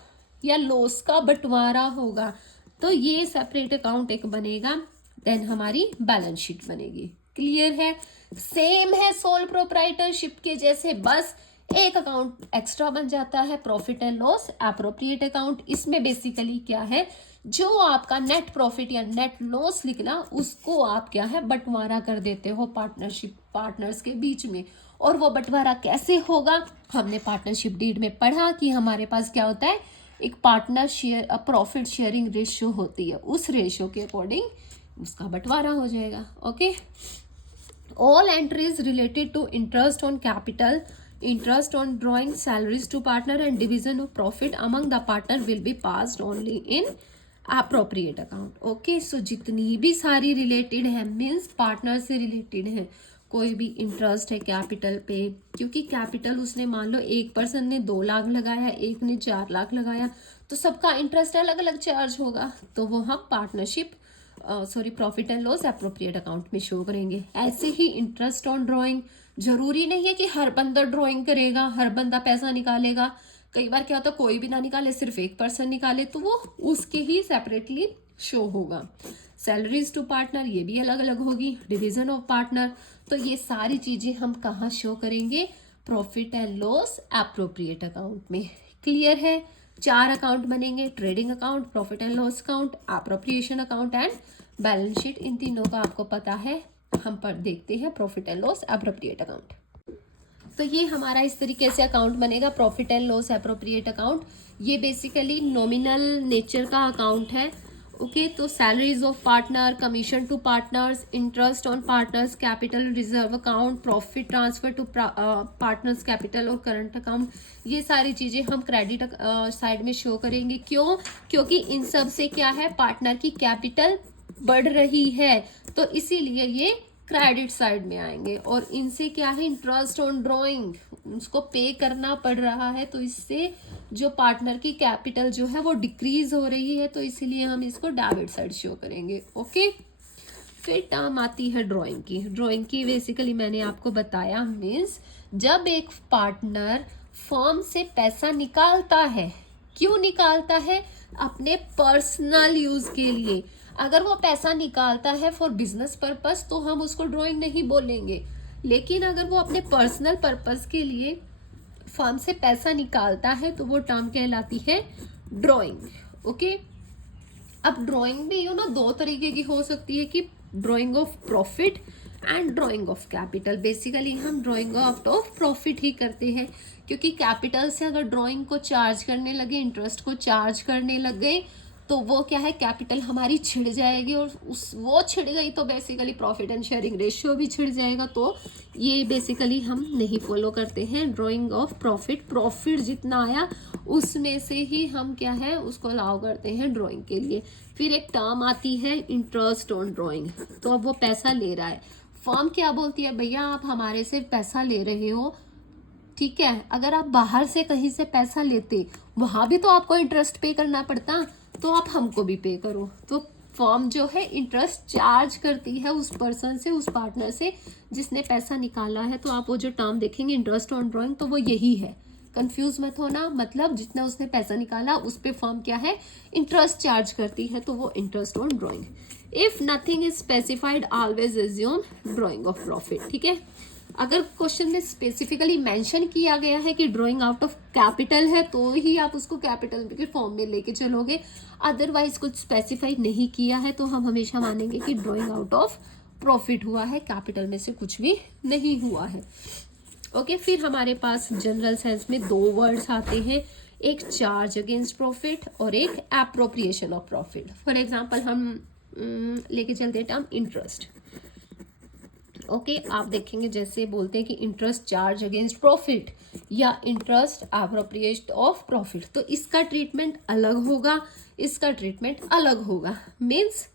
या लॉस का बंटवारा होगा, तो ये सेपरेट अकाउंट एक बनेगा, देन हमारी बैलेंस शीट बनेगी। क्लियर है, सेम है सोल प्रोप्राइटरशिप के जैसे, बस एक अकाउंट एक्स्ट्रा बन जाता है, profit and loss appropriate account. इसमें बेसिकली क्या है, जो आपका नेट प्रॉफिट या नेट लॉस लिखना उसको आप क्या है बंटवारा कर देते हो पार्टनरशिप पार्टनर्स के बीच में। और वो बंटवारा कैसे होगा, हमने पार्टनरशिप डीड में पढ़ा कि हमारे पास क्या होता है, एक partner share profit sharing ratio होती है, उस रेशियो के अकॉर्डिंग उसका बंटवारा हो जाएगा। Okay, all entries related to interest on capital, interest on drawing salaries to partner and division of profit among the partner will be passed only in appropriate account. Okay, so जितनी भी सारी related है means partner से related है, कोई भी interest है capital पे, क्योंकि कैपिटल उसने मान लो एक पर्सन ने 2 लाख लगाया, एक ने 4 लाख लगाया, तो सबका इंटरेस्ट अलग अलग चार्ज होगा, तो वो हम partnership profit and loss appropriate account में शो करेंगे। ऐसे ही इंटरेस्ट ऑन ड्राइंग, जरूरी नहीं है कि हर बंदा ड्राइंग करेगा, हर बंदा पैसा निकालेगा। कई बार क्या होता है कोई भी ना निकाले, सिर्फ एक पर्सन निकाले, तो वो उसके ही सेपरेटली शो होगा। सैलरीज टू पार्टनर, ये भी अलग अलग होगी। डिवीजन ऑफ पार्टनर, तो ये सारी चीजें हम कहाँ शो करेंगे? Profit and loss appropriate account में। क्लियर है? 4 अकाउंट बनेंगे, trading account, profit and loss account, appropriation account and balance sheet. इन तीनों का आपको पता है। हम पर देखते हैं profit and loss appropriate account. तो ये हमारा इस तरीके से अकाउंट बनेगा, profit and loss appropriate account. ये बेसिकली नॉमिनल नेचर का अकाउंट है। ओके, तो salaries of partner, commission to partners, interest on partners, capital reserve account, profit transfer to partners capital और करंट अकाउंट, ये सारी चीजें हम क्रेडिट साइड में शो करेंगे। क्यों? क्योंकि इन सब से क्या है, पार्टनर की कैपिटल बढ़ रही है, तो इसीलिए ये क्रेडिट साइड में आएंगे। और इनसे क्या है, इंटरेस्ट ऑन ड्राइंग, उसको पे करना पड़ रहा है, तो इससे जो पार्टनर की कैपिटल जो है वो डिक्रीज हो रही है, तो इसीलिए हम इसको डेबिट साइड शो करेंगे। ओके, फिर टर्म आती है ड्राइंग की। ड्राइंग की बेसिकली मैंने आपको बताया, मीन्स जब एक पार्टनर फर्म से पैसा निकालता है, क्यों निकालता है? अपने पर्सनल यूज के लिए। अगर वो पैसा निकालता है फॉर बिजनेस पर्पस तो हम उसको ड्राइंग नहीं बोलेंगे, लेकिन अगर वो अपने पर्सनल पर्पस के लिए फर्म से पैसा निकालता है तो वो टर्म कहलाती है ड्राइंग। ओके, अब ड्राइंग भी दो तरीके की हो सकती है, कि drying of profit and drying of capital. Basically हम ड्राइंग ऑफ प्रॉफिट ही करते हैं, क्योंकि कैपिटल से अगर ड्राइंग को चार्ज करने लगे, इंटरेस्ट को चार्ज करने लग गए, तो वो क्या है, कैपिटल हमारी छिड़ जाएगी, और वो छिड़ गई तो basically profit and sharing ratio भी छिड़ जाएगा। तो ये बेसिकली हम नहीं फॉलो करते हैं। ड्राइंग ऑफ प्रॉफिट जितना आया उसमें से ही हम क्या है उसको अलाउ करते हैं ड्राइंग के लिए। फिर एक टर्म आती है इंटरेस्ट ऑन ड्राइंग। तो अब वो पैसा ले रहा है, फर्म क्या बोलती है, भैया आप हमारे से पैसा ले रहे हो, ठीक है, अगर आप बाहर से कहीं से पैसा लेते, वहां भी तो आपको इंटरेस्ट पे करना पड़ता, तो आप हमको भी पे करो। तो फर्म जो है इंटरेस्ट चार्ज करती है उस पर्सन से, उस पार्टनर से जिसने पैसा निकाला है। तो आप वो जो टर्म देखेंगे इंटरेस्ट ऑन ड्राइंग, तो वो यही है। कंफ्यूज मत होना, मतलब जितना उसने पैसा निकाला उस पे फर्म क्या है, इंटरेस्ट चार्ज करती है, तो वो interest on drawing. If nothing is specified always assume drying of profit. ठीक है, अगर क्वेश्चन में स्पेसिफिकली मेंशन किया गया है कि ड्राइंग आउट ऑफ कैपिटल है, तो ही आप उसको कैपिटल के फॉर्म में लेके चलोगे। अदरवाइज कुछ स्पेसिफाई नहीं किया है तो हम हमेशा मानेंगे कि ड्राइंग आउट ऑफ प्रॉफिट हुआ है, कैपिटल में से कुछ भी नहीं हुआ है। ओके, फिर हमारे पास जनरल सेंस में 2 वर्ड्स आते हैं, एक चार्ज अगेंस्ट प्रॉफिट और एक appropriation of profit. For example हम लेके चलते हैं टर्म इंटरेस्ट। ओके, आप देखेंगे जैसे बोलते हैं कि इंटरेस्ट चार्ज अगेंस्ट प्रॉफिट या इंटरेस्ट एप्रोप्रिएशन ऑफ प्रॉफिट, तो इसका ट्रीटमेंट अलग होगा, इसका ट्रीटमेंट अलग होगा। मीन्स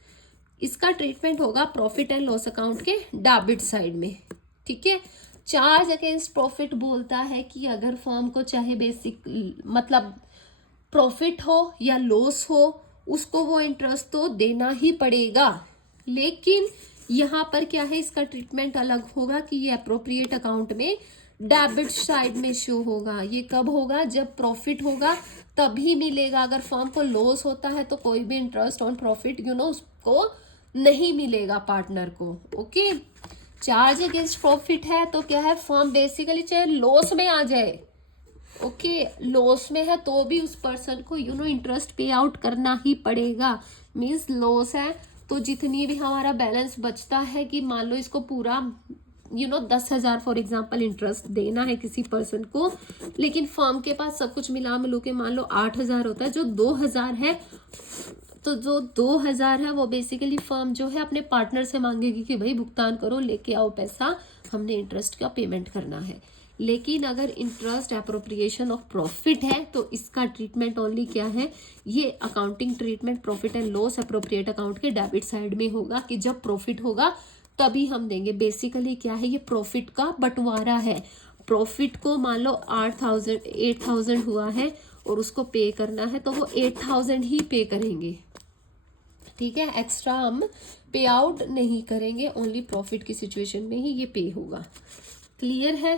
इसका ट्रीटमेंट होगा प्रॉफिट एंड लॉस अकाउंट के डेबिट साइड में। ठीक है, चार्ज अगेंस्ट प्रॉफिट बोलता है कि अगर फर्म को चाहे बेसिक मतलब प्रॉफिट हो या लॉस हो, उसको वो इंटरेस्ट तो देना ही पड़ेगा। लेकिन यहाँ पर क्या है, इसका ट्रीटमेंट अलग होगा कि ये अप्रोप्रिएट अकाउंट में डेबिट साइड में शो होगा। ये कब होगा, जब प्रॉफिट होगा तभी मिलेगा। अगर फर्म को लॉस होता है तो कोई भी इंटरेस्ट ऑन प्रॉफिट उसको नहीं मिलेगा पार्टनर को। ओके, चार्ज अगेंस्ट प्रॉफिट है तो क्या है, फर्म बेसिकली चाहे लॉस में आ जाए, ओके, लॉस में है तो भी उस पर्सन को इंटरेस्ट पे आउट करना ही पड़ेगा। मीन्स लॉस है तो जितनी भी हमारा बैलेंस बचता है, कि मान लो इसको पूरा 10,000 फॉर एग्जाम्पल इंटरेस्ट देना है किसी पर्सन को, लेकिन फर्म के पास सब कुछ मिला मिलू के मान लो 8,000 होता है, जो 2,000 है, तो जो 2,000 है वो बेसिकली फर्म जो है अपने पार्टनर से मांगेगी कि भाई भुगतान करो, लेके आओ पैसा, हमने इंटरेस्ट का पेमेंट करना है। लेकिन अगर इंटरेस्ट एप्रोप्रिएशन ऑफ प्रॉफिट है तो इसका ट्रीटमेंट ओनली क्या है, ये accounting treatment profit and loss appropriate account के डेबिट साइड में होगा, कि जब प्रॉफिट होगा तभी हम देंगे। बेसिकली क्या है, ये प्रॉफिट का बंटवारा है। प्रॉफिट को मान लो 8,000 हुआ है और उसको पे करना है, तो वो 8,000 ही पे करेंगे। ठीक है, एक्स्ट्रा हम पे आउट नहीं करेंगे, ओनली प्रॉफिट की सिचुएशन में ही ये पे होगा। क्लियर है?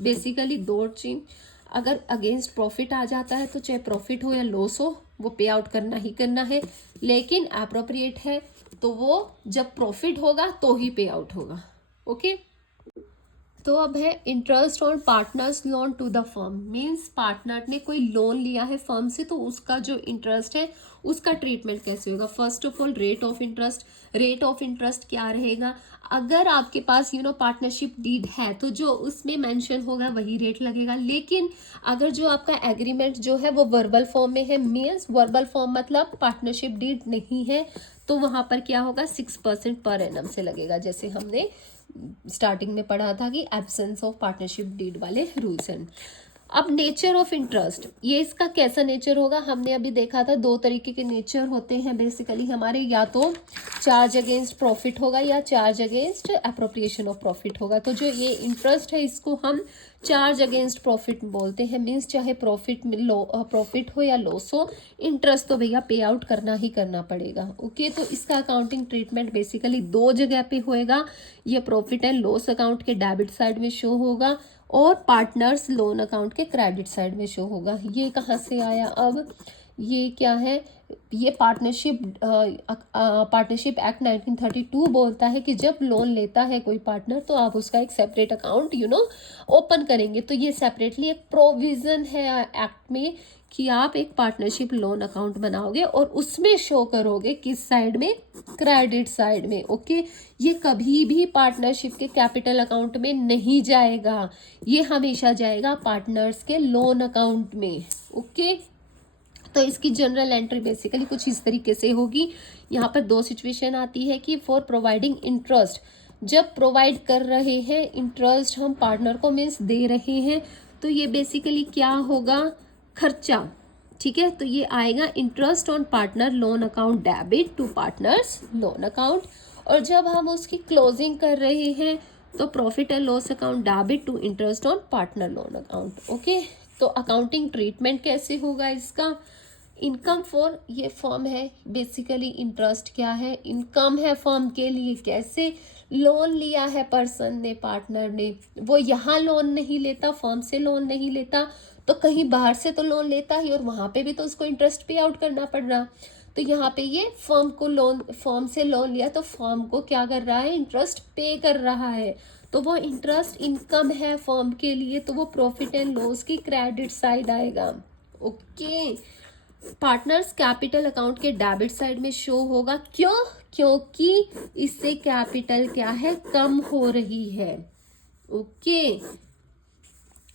बेसिकली दो चीज, अगर अगेंस्ट प्रॉफिट आ जाता है तो चाहे प्रॉफिट हो या लॉस हो वो पे आउट करना ही करना है, लेकिन अप्रोप्रिएट है तो वो जब प्रॉफिट होगा तो ही पे आउट होगा। ओके, तो अब है interest on partners loan to the firm. Means partner ने कोई लोन लिया है फर्म से तो उसका जो इंटरेस्ट है उसका ट्रीटमेंट कैसे होगा। First of all rate of interest. Rate of interest क्या रहेगा, अगर आपके पास पार्टनरशिप डीड है तो जो उसमें मेंशन होगा वही रेट लगेगा, लेकिन अगर जो आपका एग्रीमेंट जो है वो वर्बल फॉर्म में है, मीन्स वर्बल फॉर्म मतलब पार्टनरशिप डीड नहीं है, तो वहां पर क्या होगा 6% पर एनम से लगेगा, जैसे हमने स्टार्टिंग में पढ़ा था कि एब्सेंस ऑफ पार्टनरशिप डीड वाले रूल्स एंड। अब नेचर ऑफ इंटरेस्ट, ये इसका कैसा नेचर होगा, हमने अभी देखा था दो तरीके के नेचर होते हैं बेसिकली हमारे, या तो चार्ज अगेंस्ट प्रॉफिट होगा या charge against appropriation of profit होगा। तो जो ये इंटरेस्ट है इसको हम चार्ज अगेंस्ट प्रॉफिट बोलते हैं, मीन्स चाहे प्रॉफिट हो या लॉस हो, इंटरेस्ट तो भैया पे आउट करना ही करना पड़ेगा। ओके, तो इसका अकाउंटिंग ट्रीटमेंट बेसिकली दो जगह पे होएगा, ये प्रॉफिट एंड लॉस अकाउंट के डेबिट साइड में शो होगा और पार्टनर्स लोन अकाउंट के क्रेडिट साइड में शो होगा। ये कहाँ से आया, अब ये क्या है, ये पार्टनरशिप एक्ट 1932 बोलता है कि जब लोन लेता है कोई पार्टनर तो आप उसका एक सेपरेट अकाउंट ओपन करेंगे। तो ये सेपरेटली एक प्रोविजन है एक्ट में कि आप एक पार्टनरशिप लोन अकाउंट बनाओगे और उसमें शो करोगे किस साइड में, क्रेडिट साइड में। ओके, ये कभी भी पार्टनरशिप के कैपिटल अकाउंट में नहीं जाएगा, ये हमेशा जाएगा पार्टनर्स के लोन अकाउंट में। ओके, तो इसकी जनरल एंट्री बेसिकली कुछ इस तरीके से होगी। यहाँ पर दो सिचुएशन आती है कि फॉर प्रोवाइडिंग इंटरेस्ट, जब प्रोवाइड कर रहे हैं इंटरेस्ट हम पार्टनर को, मीन्स दे रहे हैं, तो ये बेसिकली क्या होगा, खर्चा। ठीक है, तो ये आएगा interest on partner loan account debit to partners loan account. और जब हम उसकी क्लोजिंग कर रहे हैं तो profit and loss account debit to interest on partner loan account. Okay, तो अकाउंटिंग ट्रीटमेंट कैसे होगा इसका, इनकम फॉर, ये फॉर्म है बेसिकली, इंटरेस्ट क्या है, इनकम है फॉर्म के लिए। कैसे, लोन लिया है पर्सन ने, पार्टनर ने, वो यहाँ लोन नहीं लेता, फॉर्म से लोन नहीं लेता तो कहीं बाहर से तो लोन लेता ही, और वहां पे भी तो उसको इंटरेस्ट पे आउट करना पड़ रहा। तो यहाँ पे ये फॉर्म से लोन लिया तो फॉर्म को क्या कर रहा है, इंटरेस्ट पे कर रहा है, तो वो इंटरेस्ट इनकम है फॉर्म के लिए, तो वो प्रॉफिट एंड लॉस की क्रेडिट साइड आएगा। ओके, पार्टनर्स कैपिटल अकाउंट के डेबिट साइड में शो होगा, क्यों, क्योंकि इससे कैपिटल क्या है, कम हो रही है। ओके,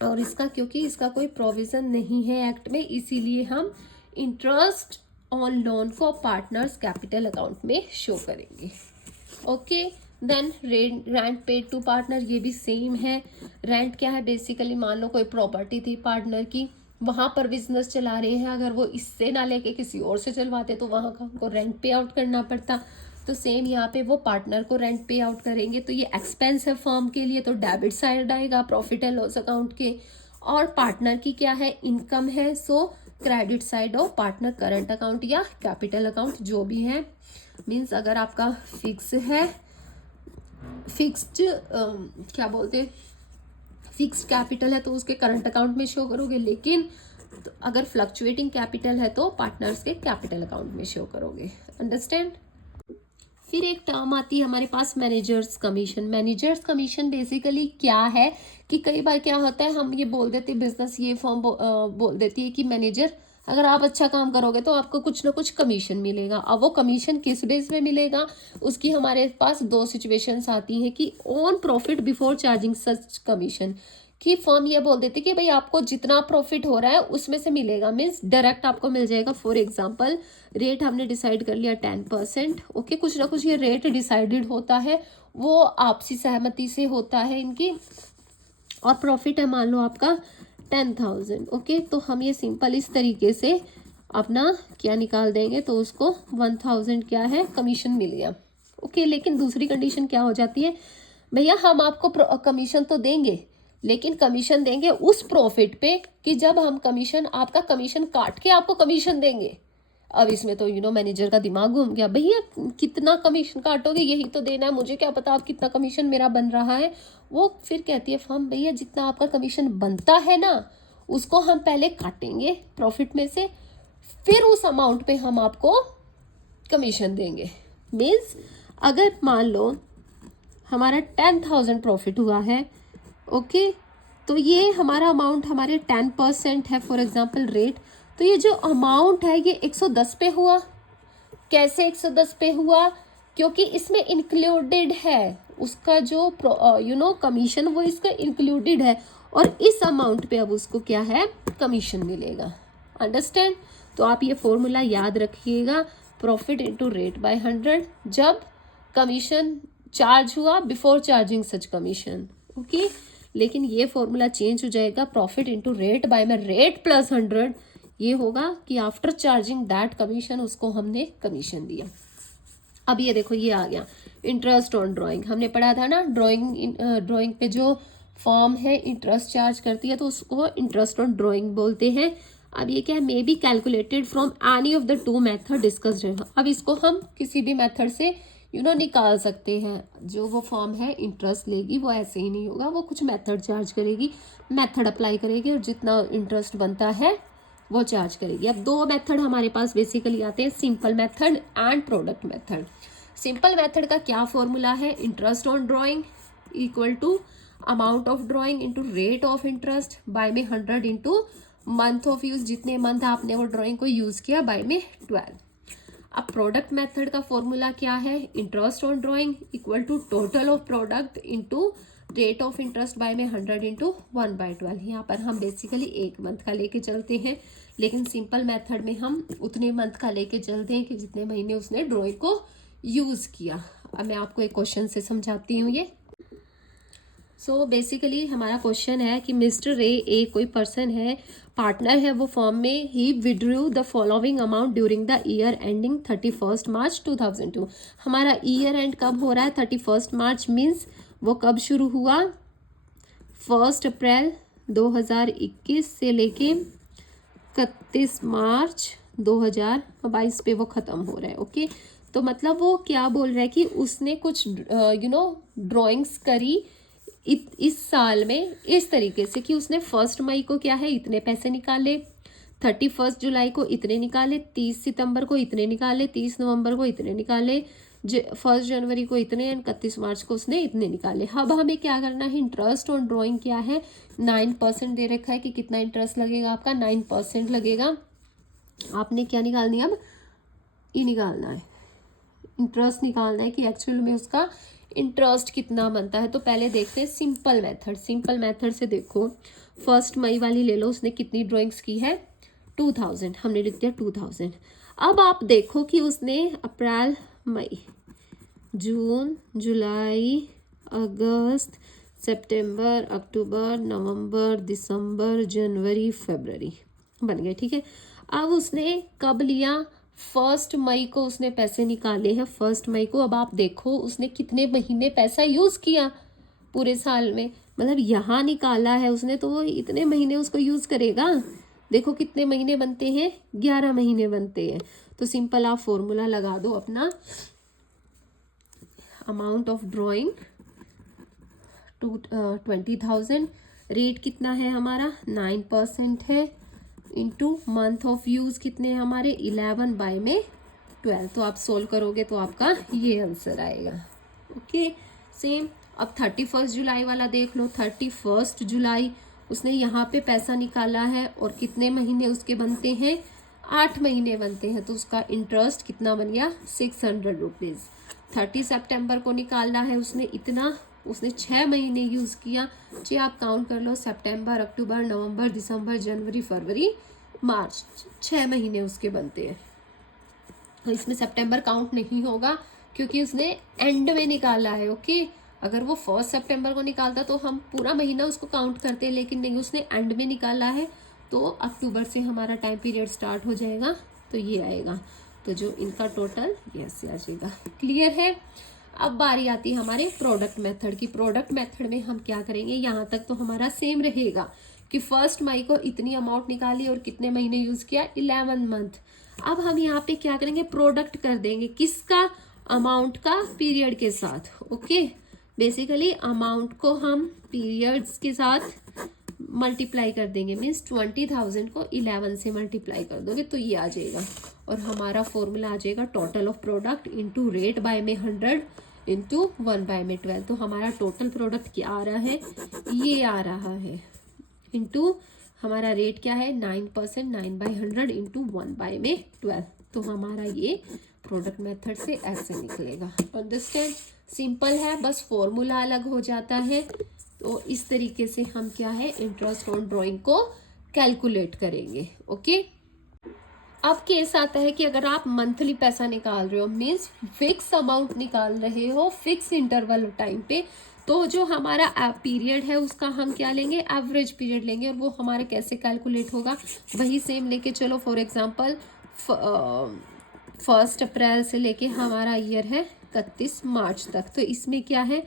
और इसका क्योंकि इसका कोई प्रोविजन नहीं है एक्ट में, इसीलिए हम इंटरेस्ट ऑन लोन को पार्टनर्स कैपिटल अकाउंट में शो करेंगे। Okay, then rent paid to partner, ये भी सेम है। रेंट क्या है, बेसिकली मान लो कोई प्रॉपर्टी थी पार्टनर की, वहां पर बिजनेस चला रहे हैं, अगर वो इससे ना लेके किसी और से चलवाते तो वहां का हमको रेंट पे आउट करना पड़ता। तो सेम यहाँ पे वो पार्टनर को रेंट पे आउट करेंगे, तो ये एक्सपेंस है फर्म के लिए, तो डेबिट साइड आएगा प्रॉफिट एंड लॉस अकाउंट के। और पार्टनर की क्या है, इनकम है, सो credit side of partner current account या कैपिटल अकाउंट जो भी है। मीन्स अगर आपका फिक्स है, फिक्स्ड क्या बोलते हैं, फिक्स्ड कैपिटल है तो उसके करंट अकाउंट में शो करोगे, लेकिन तो अगर फ्लक्चुएटिंग कैपिटल है तो पार्टनर्स के कैपिटल अकाउंट में शो करोगे। अंडरस्टैंड। फिर एक टर्म आती है हमारे पास managers commission. Managers commission basically क्या है कि कई बार क्या होता है, हम ये बोल देते बिजनेस, ये फॉर्म बोल देती है कि मैनेजर अगर आप अच्छा काम करोगे तो आपको कुछ ना कुछ कमीशन मिलेगा। अब वो कमीशन किस बेस पे मिलेगा, उसकी हमारे पास दो सिचुएशंस आती हैं कि on profit before charging such commission, कि फर्म ये बोल देती है कि भाई आपको जितना प्रॉफिट हो रहा है उसमें से मिलेगा, मीन्स डायरेक्ट आपको मिल जाएगा। फॉर एग्जांपल रेट हमने डिसाइड कर लिया 10%। ओके, कुछ ना कुछ ये रेट डिसाइडेड होता है, वो आपसी सहमति से होता है इनकी, और प्रॉफिट है मान लो आपका 10,000। ओके, तो हम ये सिंपल इस तरीके से अपना क्या निकाल देंगे, तो उसको 1,000 क्या है, कमीशन मिल गया। ओके, लेकिन दूसरी कंडीशन क्या हो जाती है, भैया हम आपको कमीशन तो देंगे, लेकिन कमीशन देंगे उस प्रॉफिट पे कि जब हम कमीशन, आपका कमीशन काट के आपको कमीशन देंगे। अब इसमें तो मैनेजर का दिमाग घूम गया, भैया कितना कमीशन काटोगे, यही तो देना है, मुझे क्या पता आप कितना कमीशन मेरा बन रहा है। वो फिर कहती है फर्म, भैया जितना आपका कमीशन बनता है ना उसको हम पहले काटेंगे प्रॉफिट में से, फिर उस अमाउंट पे हम आपको कमीशन देंगे। मीन्स अगर मान लो हमारा 10,000 प्रॉफिट हुआ है, ओके, तो ये हमारा अमाउंट हमारे 10% है फॉर एग्जांपल रेट, तो ये जो अमाउंट है ये 110 पे हुआ। कैसे 110 पे हुआ? क्योंकि इसमें इंक्लूडेड है उसका जो कमीशन, वो इसका इंक्लूडेड है, और इस अमाउंट पे अब उसको क्या है, कमीशन मिलेगा। अंडरस्टैंड? तो आप ये फॉर्मूला याद रखिएगा, प्रॉफिट इनटू रेट बाय 100 जब कमीशन चार्ज हुआ बिफोर चार्जिंग सच कमीशन, ओके। लेकिन ये फॉर्मूला चेंज हो जाएगा, प्रॉफिट इनटू रेट बाय में रेट प्लस 100, ये होगा कि आफ्टर चार्जिंग दैट कमीशन उसको हमने कमीशन दिया। अब ये देखो ये आ गया इंटरेस्ट ऑन ड्राइंग, हमने पढ़ा था ना, ड्राइंग पे जो फॉर्म है इंटरेस्ट चार्ज करती है तो उसको इंटरेस्ट ऑन ड्राइंग बोलते हैं। अब ये क्या है, may be calculated from any of the two method discussed. अब इसको हम किसी भी मेथड से निकाल सकते हैं। जो वो फॉर्म है इंटरेस्ट लेगी वो ऐसे ही नहीं होगा, वो कुछ मेथड चार्ज करेगी, मेथड अप्लाई करेगी और जितना इंटरेस्ट बनता है वो चार्ज करेगी। अब दो मेथड हमारे पास बेसिकली आते हैं, simple method and product method. Simple method का क्या फॉर्मूला है, interest on drawing equal to amount of drawing into rate of interest by में 100 इंटू मंथ ऑफ यूज, जितने मंथ आपने वो ड्राइंग को यूज किया बाय में 12। अब प्रोडक्ट मेथड का फॉर्मूला क्या है, interest on drawing equal to total of product into rate of interest by में 100 इंटू 1/12। यहाँ पर हम बेसिकली एक मंथ का लेके चलते हैं, लेकिन सिंपल मेथड में हम उतने मंथ का लेके चलते हैं कि जितने महीने उसने ड्राइंग को यूज किया। अब मैं आपको एक क्वेश्चन से समझाती हूँ ये। सो बेसिकली हमारा क्वेश्चन है कि मिस्टर ए कोई पर्सन है, पार्टनर है वो फॉर्म में, ही withdrew the following amount during the year ending 31 मार्च 2002। हमारा ईयर एंड कब हो रहा है, 31 मार्च, मीन्स वो कब शुरू हुआ, 1 अप्रैल 2021 से लेके 31 मार्च 2022 पे वो ख़त्म हो रहा है, ओके। तो मतलब वो क्या बोल रहा है कि उसने कुछ ड्राइंग्स करी इस साल में इस तरीके से कि उसने 1 मई को क्या है इतने पैसे निकाले, 31 जुलाई को इतने निकाले, 30 सितंबर को इतने निकाले, 30 नवंबर को इतने निकाले, 1 जनवरी को इतने, एंड 31 मार्च को उसने इतने निकाले। अब हमें क्या करना है, इंटरेस्ट ऑन ड्राइंग क्या है, 9% दे रखा है कि कितना इंटरेस्ट लगेगा आपका, 9% लगेगा। आपने क्या निकालनी है, अब ये निकालना है, इंटरेस्ट निकालना है कि एक्चुअल में उसका इंटरेस्ट कितना बनता है। तो पहले देखते हैं सिंपल मेथड। सिंपल मेथड से देखो, 1 मई वाली ले लो, उसने कितनी ड्राइंग्स की है, 2000, हमने लिख दिया 2000। अब आप देखो कि उसने अप्रैल, मई, जून, जुलाई, अगस्त, सितंबर, अक्टूबर, नवंबर, दिसंबर, जनवरी, फरवरी, बन गए, ठीक है। अब उसने कब लिया, 1 मई को उसने पैसे निकाले हैं, 1 मई को। अब आप देखो उसने कितने महीने पैसा यूज़ किया पूरे साल में, मतलब यहाँ निकाला है उसने तो वो इतने महीने उसको यूज़ करेगा। देखो कितने महीने बनते हैं, 11 महीने बनते हैं। तो सिंपल आप फॉर्मूला लगा दो अपना, अमाउंट ऑफ ड्राइंग 20,000, रेट कितना है हमारा 9% है, इंटू मंथ ऑफ यूज़ कितने हैं हमारे 11 बाय में 12। तो आप सोल्व करोगे तो आपका ये आंसर आएगा, ओके। सेम अब 31 जुलाई वाला देख लो, 31 जुलाई उसने यहाँ पे पैसा निकाला है और कितने महीने उसके बनते हैं, 8 महीने बनते हैं, तो उसका इंटरेस्ट कितना बन गया, 600 रुपीज़। 30 सितंबर को निकालना है उसने इतना, उसने 6 महीने यूज़ किया जी, आप काउंट कर लो, सितंबर, अक्टूबर, नवंबर, दिसंबर, जनवरी, फरवरी, मार्च, 6 महीने उसके बनते हैं। तो इसमें सितंबर काउंट नहीं होगा क्योंकि उसने एंड में निकाला है, ओके। अगर वो 1 सितंबर को निकालता तो हम पूरा महीना उसको काउंट करते, लेकिन नहीं, उसने एंड में निकाला है, तो अक्टूबर से हमारा टाइम पीरियड स्टार्ट हो जाएगा, तो ये आएगा। तो जो इनका टोटल ऐसे आ जाएगा, क्लियर है। अब बारी आती है हमारे प्रोडक्ट मेथड की। प्रोडक्ट मेथड में हम क्या करेंगे, यहाँ तक तो हमारा सेम रहेगा कि 1 मई को इतनी अमाउंट निकाली और कितने महीने यूज़ किया, 11 मंथ। अब हम यहाँ पे क्या करेंगे, प्रोडक्ट कर देंगे किसका, अमाउंट का पीरियड के साथ। ओके, बेसिकली अमाउंट को हम पीरियड्स के साथ मल्टीप्लाई कर देंगे, मीन्स 20,000 को 11 से मल्टीप्लाई कर दोगे तो ये आ जाएगा, और हमारा फॉर्मूला आ जाएगा total of product into rate by में 100 इंटू 1 बाय में 12। तो हमारा टोटल प्रोडक्ट क्या आ रहा है, ये आ रहा है, इंटू हमारा रेट क्या है 9%, 9 बाई 100 इंटू 1 बाय में 12। तो हमारा ये प्रोडक्ट मेथड से ऐसे निकलेगा। अंडरस्टैंड, सिंपल है, बस फॉर्मूला अलग हो जाता है। तो इस तरीके से हम क्या है, इंटरेस्ट ऑन ड्राइंग को कैलकुलेट करेंगे। ओके, अब केस आता है कि अगर आप मंथली पैसा निकाल रहे हो, मीन्स फिक्स अमाउंट निकाल रहे हो फिक्स इंटरवल टाइम पे, तो जो हमारा पीरियड है उसका हम क्या लेंगे, एवरेज पीरियड लेंगे। और वो हमारा कैसे कैलकुलेट होगा, वही सेम लेके चलो। फॉर एग्जांपल 1 अप्रैल से लेके हमारा ईयर है 31 मार्च तक, तो इसमें क्या है,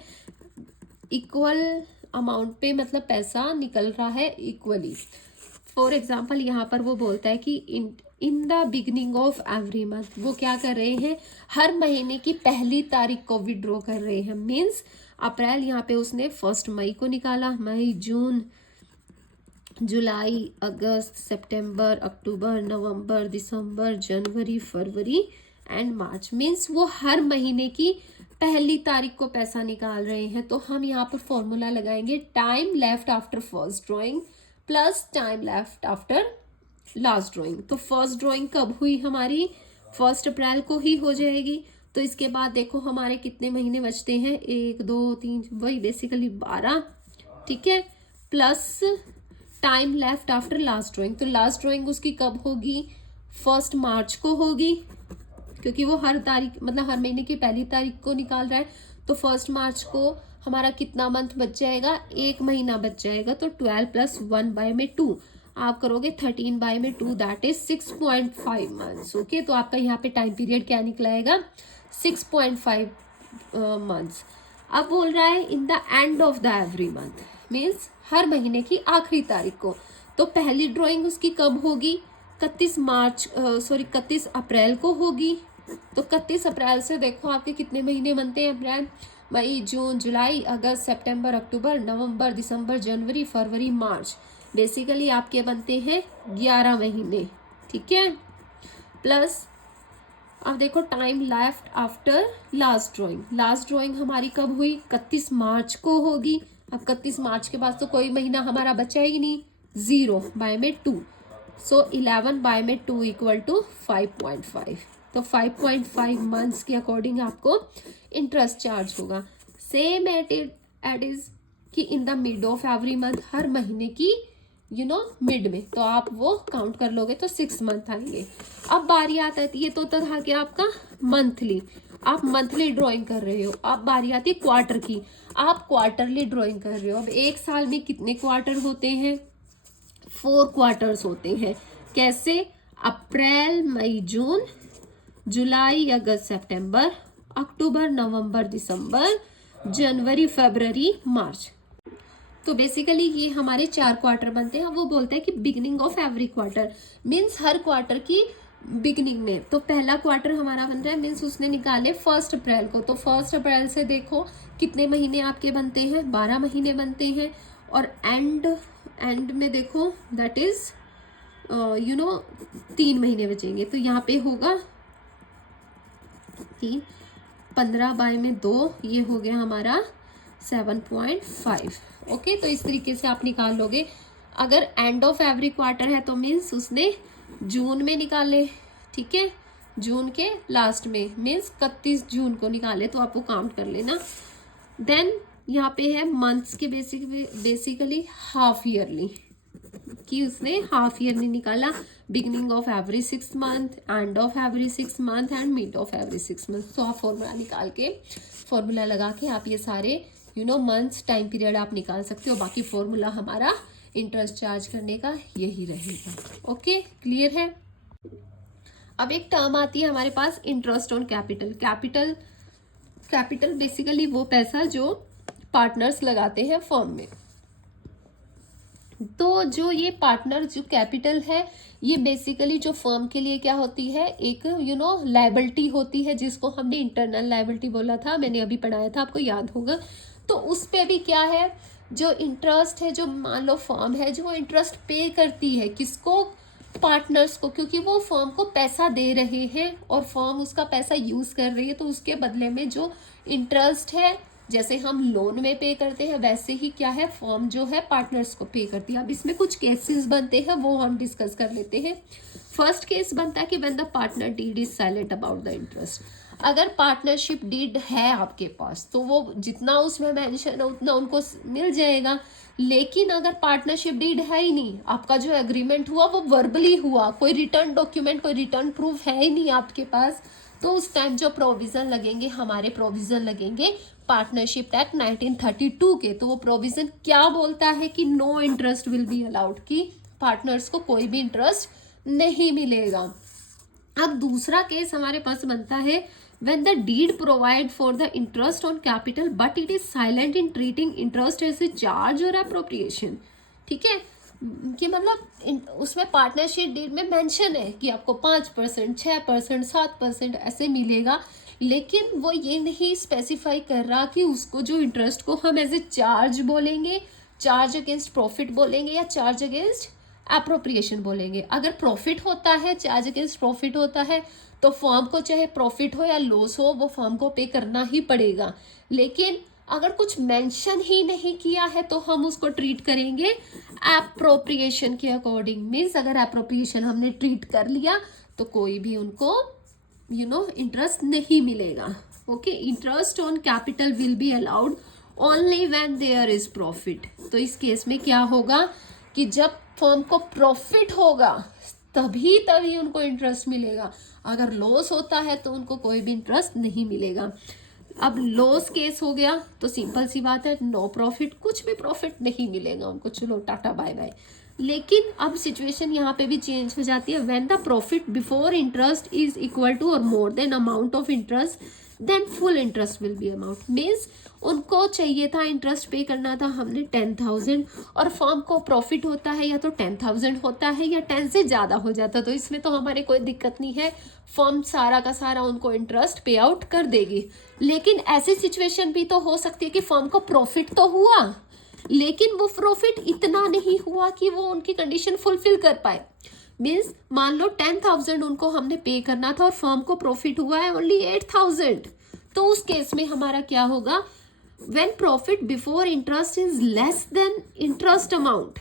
इक्वल अमाउंट पे मतलब पैसा निकल रहा है इक्वली। फॉर एग्जाम्पल यहाँ पर वो बोलता है कि in the beginning of every month, वो क्या कर रहे हैं, हर महीने की पहली तारीख को विड्रॉ कर रहे हैं। मीन्स अप्रैल यहाँ पे उसने 1 मई को निकाला, मई, जून, जुलाई, अगस्त, सितंबर, अक्टूबर, नवंबर, दिसंबर, जनवरी, फरवरी एंड मार्च। मीन्स वो हर महीने की पहली तारीख को पैसा निकाल रहे हैं। तो हम यहाँ पर फॉर्मूला लगाएंगे, time left after first drawing plus time left after last drawing. तो फर्स्ट ड्राइंग कब हुई हमारी, 1 अप्रैल को ही हो जाएगी। तो इसके बाद देखो हमारे कितने महीने बचते हैं, 1 2 3, वही बेसिकली 12, ठीक है, plus time left after last drawing. तो लास्ट ड्राइंग उसकी कब होगी, 1 मार्च को होगी, क्योंकि वो हर तारीख मतलब हर महीने की पहली तारीख को निकाल रहा है। तो 1 मार्च को हमारा कितना मंथ बच जाएगा, 1 महीना बच जाएगा। तो 12 प्लस 1 बाय में 2 आप करोगे 13 बाय में 2, दैट इज 6.5 मंथ्स। ओके, तो आपका यहाँ पे टाइम पीरियड क्या निकलाएगा, 6.5 मंथ्स। अब बोल रहा है in the end of the every month, means हर महीने की आखिरी तारीख को। तो पहली ड्राइंग उसकी कब होगी, 31 अप्रैल को होगी। तो 31 अप्रैल से देखो आपके कितने महीने बनते हैं, अप्रैल, मई, जून, जुलाई, अगस्त, सितंबर, अक्टूबर, नवंबर, दिसंबर, जनवरी, फरवरी, मार्च। बेसिकली आपके बनते हैं 11 महीने, ठीक है। प्लस अब देखो time left after last drawing, last drawing हमारी कब हुई, 31 मार्च को होगी। अब 31 मार्च के बाद तो कोई महीना हमारा बचा ही नहीं, 0 बाय में 2, सो 11 बाय में 2 इक्वल टू 5.5। तो 5.5 मंथ्स के अकॉर्डिंग आपको इंटरेस्ट चार्ज होगा। सेम एट इज कि in the mid of every month, हर महीने की मिड में, तो आप वो काउंट कर लोगे तो 6 मंथ आएंगे। अब बारी आता है, ये तो था कि आपका मंथली, आप मंथली ड्राइंग कर रहे हो। अब बारी आती है क्वार्टर की, आप क्वार्टरली ड्राइंग कर रहे हो। अब एक साल में कितने क्वार्टर होते हैं, 4 क्वार्टर्स होते हैं। कैसे, अप्रैल, मई, जून, जुलाई, अगस्त, सितंबर, अक्टूबर, नवंबर, दिसंबर, जनवरी, फरवरी, मार्च। तो बेसिकली ये हमारे 4 क्वार्टर बनते हैं। वो बोलते हैं कि beginning of every quarter, means her quarter की बिगनिंग में। तो पहला क्वार्टर हमारा बन रहा है, मीन्स उसने निकाले 1 अप्रैल को। तो 1 अप्रैल से देखो कितने महीने आपके बनते हैं, 12 महीने बनते हैं। और एंड में देखो दैट इज 3 महीने बचेंगे। तो यहाँ पे होगा 3, 15 बाय में 2, ये हो गया हमारा 7.5। ओके, तो इस तरीके से आप निकाल लोगे। अगर एंड ऑफ एवरी क्वार्टर है तो मीन्स उसने जून में निकाले, ठीक है, जून के लास्ट में, मीन्स 31 जून को निकाले, तो आपको काउंट कर लेना। देन यहाँ पे है मंथ्स के बेसिकली हाफ ईयरली, कि उसने हाफ ईयरली निकाला, beginning of every 6 month, end of every 6 month and mid of every 6 month. तो आप फॉर्मूला निकाल के, फॉर्मूला लगा के आप ये सारे मंथ्स टाइम पीरियड आप निकाल सकते हो। बाकी फॉर्मूला हमारा इंटरेस्ट चार्ज करने का यही रहेगा। ओके, क्लियर है। अब एक टर्म आती है हमारे पास, interest on capital. Capital basically वो पैसा जो पार्टनर्स लगाते हैं फर्म में। तो जो ये पार्टनर जो कैपिटल है, ये बेसिकली जो फर्म के लिए क्या होती है, एक लायबिलिटी होती है, जिसको हमने इंटरनल लायबिलिटी बोला था, मैंने अभी पढ़ाया था, आपको याद होगा। तो उस पे भी क्या है, जो इंटरेस्ट है, जो मान लो फर्म है जो इंटरेस्ट पे करती है, किसको, पार्टनर्स को, क्योंकि वो फर्म को पैसा दे रहे हैं और फर्म उसका पैसा यूज़ कर रही है, तो उसके बदले में जो इंटरेस्ट है, जैसे हम लोन में पे करते हैं वैसे ही क्या है, फर्म जो है पार्टनर्स को पे करती है। अब इसमें कुछ केसेस बनते हैं, वो हम डिस्कस कर लेते हैं। फर्स्ट केस बनता है कि when the partner deed is silent about the interest. अगर पार्टनरशिप डीड है आपके पास तो वो जितना उसमें मेंशन है उतना उनको मिल जाएगा, लेकिन अगर पार्टनरशिप डीड है ही नहीं, आपका जो एग्रीमेंट हुआ वो वर्बली हुआ, कोई रिटर्न डॉक्यूमेंट, कोई रिटर्न प्रूफ है ही नहीं आपके पास, तो उस टाइम जो प्रोविजन लगेंगे, हमारे प्रोविजन लगेंगे पार्टनरशिप एक्ट 1932 के। तो वो प्रोविजन क्या बोलता है कि no interest will be allowed, कि पार्टनर्स को कोई भी इंटरेस्ट नहीं मिलेगा। अब दूसरा केस हमारे पास बनता है when the deed provide for the interest on capital but it is silent in treating interest as a charge or appropriation। ठीक है, कि मतलब उसमें पार्टनरशिप डीड में मेंशन है कि आपको 5%, 6%, 7% ऐसे मिलेगा, लेकिन वो ये नहीं स्पेसिफाई कर रहा कि उसको जो इंटरेस्ट को हम एज ए चार्ज बोलेंगे, चार्ज अगेंस्ट प्रॉफिट बोलेंगे, या चार्ज अगेंस्ट एप्रोप्रिएशन बोलेंगे। अगर प्रॉफिट होता है, चार्ज अगेंस्ट प्रॉफिट होता है, तो फर्म को चाहे प्रॉफिट हो या लॉस हो वो फर्म को पे करना ही पड़ेगा। लेकिन अगर कुछ मेंशन ही नहीं किया है तो हम उसको ट्रीट करेंगे एप्रोप्रिएशन के अकॉर्डिंग। मीन्स अगर एप्रोप्रिएशन हमने ट्रीट कर लिया तो कोई भी उनको इंटरेस्ट नहीं मिलेगा। Okay, interest on capital will be allowed only when there is profit. तो इस केस में क्या होगा कि जब फर्म को प्रॉफिट होगा तभी उनको इंटरेस्ट मिलेगा, अगर लॉस होता है तो उनको कोई भी इंटरेस्ट नहीं मिलेगा। अब लॉस केस हो गया तो सिंपल सी बात है, नो प्रॉफिट, कुछ भी प्रॉफिट नहीं मिलेगा उनको, चलो टाटा बाय बाय। लेकिन अब सिचुएशन यहाँ पे भी चेंज हो जाती है, when the profit before interest is equal to or more than amount of interest then full interest will be amount. Means उनको चाहिए था, इंटरेस्ट पे करना था हमने 10,000 और फर्म को प्रॉफिट होता है या तो 10,000 होता है या 10 से ज़्यादा हो जाता, तो इसमें तो हमारे कोई दिक्कत नहीं है, फर्म सारा का सारा उनको इंटरेस्ट पे आउट कर देगी। लेकिन ऐसी सिचुएशन भी तो हो सकती है कि फर्म को प्रॉफिट तो हुआ लेकिन वो प्रॉफिट इतना नहीं हुआ कि वो उनकी कंडीशन फुलफिल कर पाए। मीन्स मान लो 10,000 उनको हमने पे करना था और फर्म को प्रॉफिट हुआ है ओनली 8,000, तो उस केस में हमारा क्या होगा, when profit before interest is less than interest amount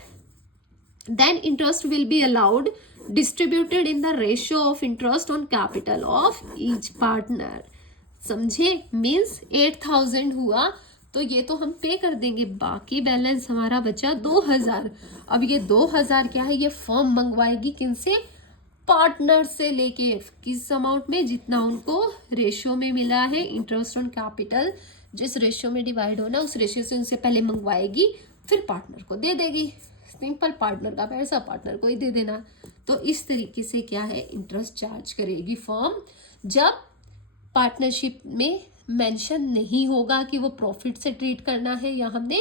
then interest will be allowed distributed in the ratio of interest on capital of each partner। समझे, मीन्स 8,000 हुआ तो ये तो हम पे कर देंगे, बाकी बैलेंस हमारा बचा 2,000। अब ये 2,000 क्या है, ये फर्म मंगवाएगी किनसे, पार्टनर से लेके, किस अमाउंट में, जितना उनको रेशियो में मिला है इंटरेस्ट ऑन कैपिटल, जिस रेशियो में डिवाइड होना उस रेशियो से उनसे पहले मंगवाएगी, फिर पार्टनर को दे देगी। सिंपल, पार्टनर का पैसा पार्टनर को ही दे देना। तो इस तरीके से क्या है, इंटरेस्ट चार्ज करेगी फर्म, जब पार्टनरशिप में मेंशन नहीं होगा कि वो प्रॉफिट से ट्रीट करना है या हमने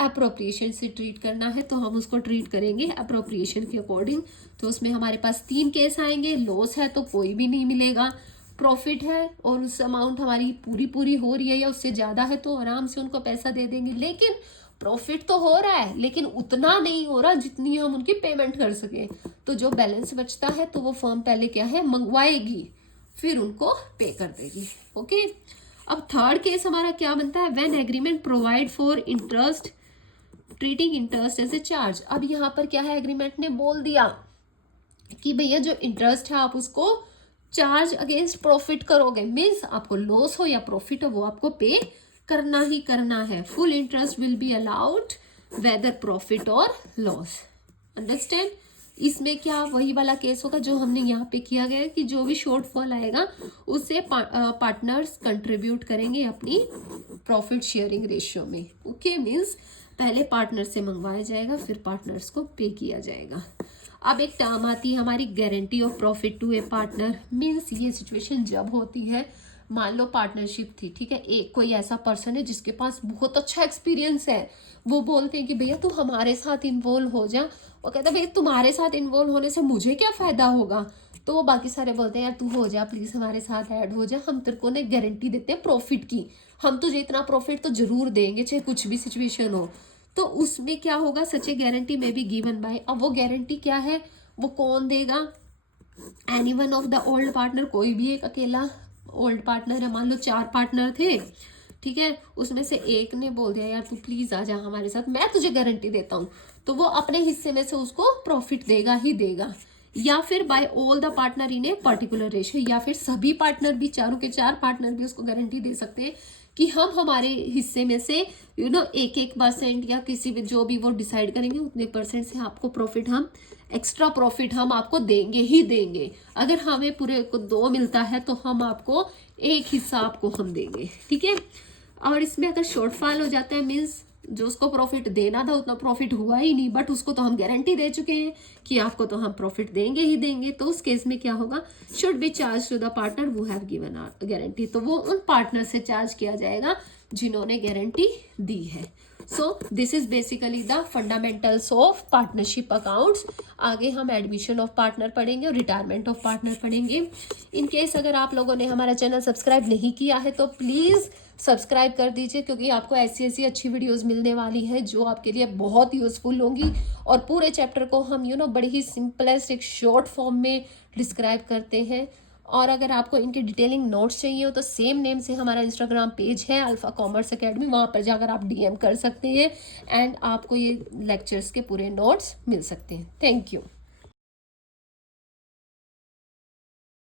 एप्रोप्रिएशन से ट्रीट करना है, तो हम उसको ट्रीट करेंगे एप्रोप्रिएशन के अकॉर्डिंग। तो उसमें हमारे पास 3 केस आएंगे, लॉस है तो कोई भी नहीं मिलेगा, प्रॉफिट है और उस अमाउंट हमारी पूरी हो रही है या उससे ज़्यादा है तो आराम से उनको पैसा दे देंगे। लेकिन प्रॉफिट तो हो रहा है लेकिन उतना नहीं हो रहा जितनी हम उनकी पेमेंट कर सके, तो जो बैलेंस बचता है तो वो फर्म पहले क्या है, मंगवाएगी, फिर उनको पे कर देगी। ओके, अब थर्ड केस हमारा क्या बनता है, when agreement provide for interest treating interest as a charge. अब यहाँ पर क्या है, एग्रीमेंट ने बोल दिया कि भैया जो इंटरेस्ट है आप उसको चार्ज अगेंस्ट प्रॉफिट करोगे, मीन्स आपको लॉस हो या प्रॉफिट हो वो आपको पे करना ही करना है। Full interest will be allowed weather profit और लॉस। अंडरस्टैंड, इसमें क्या वही वाला केस होगा जो हमने यहाँ पे किया गया कि जो भी शॉर्टफॉल आएगा उससे पार्टनर्स कंट्रीब्यूट करेंगे अपनी प्रॉफिट शेयरिंग रेशियो में। ओके, मीन्स पहले पार्टनर से मंगवाया जाएगा फिर पार्टनर्स को पे किया जाएगा। अब एक टर्म आती है हमारी guarantee of profit to a partner. Means ये सिचुएशन जब होती है मान लो पार्टनरशिप थी, ठीक है, एक कोई ऐसा पर्सन है जिसके पास बहुत अच्छा एक्सपीरियंस है, वो बोलते हैं कि भैया तू हमारे साथ इन्वॉल्व हो जा। वो कहता है भैया तुम्हारे साथ इन्वॉल्व होने से मुझे क्या फ़ायदा होगा। तो वो बाकी सारे बोलते हैं यार तू हो जा प्लीज़, हमारे साथ ऐड हो जा, हम तेरे को ना गारंटी देते हैं प्रॉफिट की, हम तुझे इतना प्रॉफिट तो जरूर देंगे चाहे कुछ भी सिचुएशन हो। तो उसमें क्या होगा, सच ए गारंटी में बी गिवन बाय। अब वो गारंटी क्या है, वो कौन देगा, any one of the old partner, कोई भी एक अकेला ओल्ड पार्टनर है, मान लो 4 पार्टनर थे, ठीक है, उसमें से एक ने बोल दिया यार तू प्लीज आ जा हमारे साथ, मैं तुझे गारंटी देता हूँ, तो वो अपने हिस्से में से उसको प्रॉफिट देगा ही देगा। या फिर by all the partner in a particular ratio, या फिर सभी पार्टनर भी, चारों के 4 पार्टनर भी उसको गारंटी दे सकते हैं कि हम हमारे हिस्से में से 1% या किसी भी जो भी वो डिसाइड करेंगे उतने % से आपको प्रॉफिट, हम एक्स्ट्रा प्रॉफिट हम आपको देंगे ही देंगे। अगर हमें पूरे को 2 मिलता है तो हम आपको 1 हिस्सा आपको हम देंगे, ठीक है। और इसमें अगर शॉर्टफॉल हो जाता है, मीन्स जो उसको प्रॉफिट देना था उतना प्रॉफिट हुआ ही नहीं, बट उसको तो हम गारंटी दे चुके हैं कि आपको तो हम प्रॉफिट देंगे ही देंगे, तो उस केस में क्या होगा, should be charge to the partner who have given guarantee, तो वो उन पार्टनर से चार्ज किया जाएगा जिन्होंने गारंटी दी है। So this is basically the fundamentals of partnership accounts. आगे हम एडमिशन ऑफ पार्टनर पढ़ेंगे और रिटायरमेंट ऑफ पार्टनर पढ़ेंगे। इन केस अगर आप लोगों ने हमारा चैनल सब्सक्राइब नहीं किया है तो प्लीज़ सब्सक्राइब कर दीजिए, क्योंकि आपको ऐसी ऐसी अच्छी वीडियोस मिलने वाली है जो आपके लिए बहुत यूज़फुल होंगी। और पूरे चैप्टर को हम बड़े ही सिंपलेस्ट एक शॉर्ट फॉर्म में डिस्क्राइब करते हैं। और अगर आपको इनके डिटेलिंग नोट्स चाहिए हो तो सेम नेम से हमारा इंस्टाग्राम पेज है अल्फ़ा कॉमर्स एकेडमी, वहाँ पर जाकर आप DM कर सकते हैं एंड आपको ये लेक्चर्स के पूरे नोट्स मिल सकते हैं। Thank you.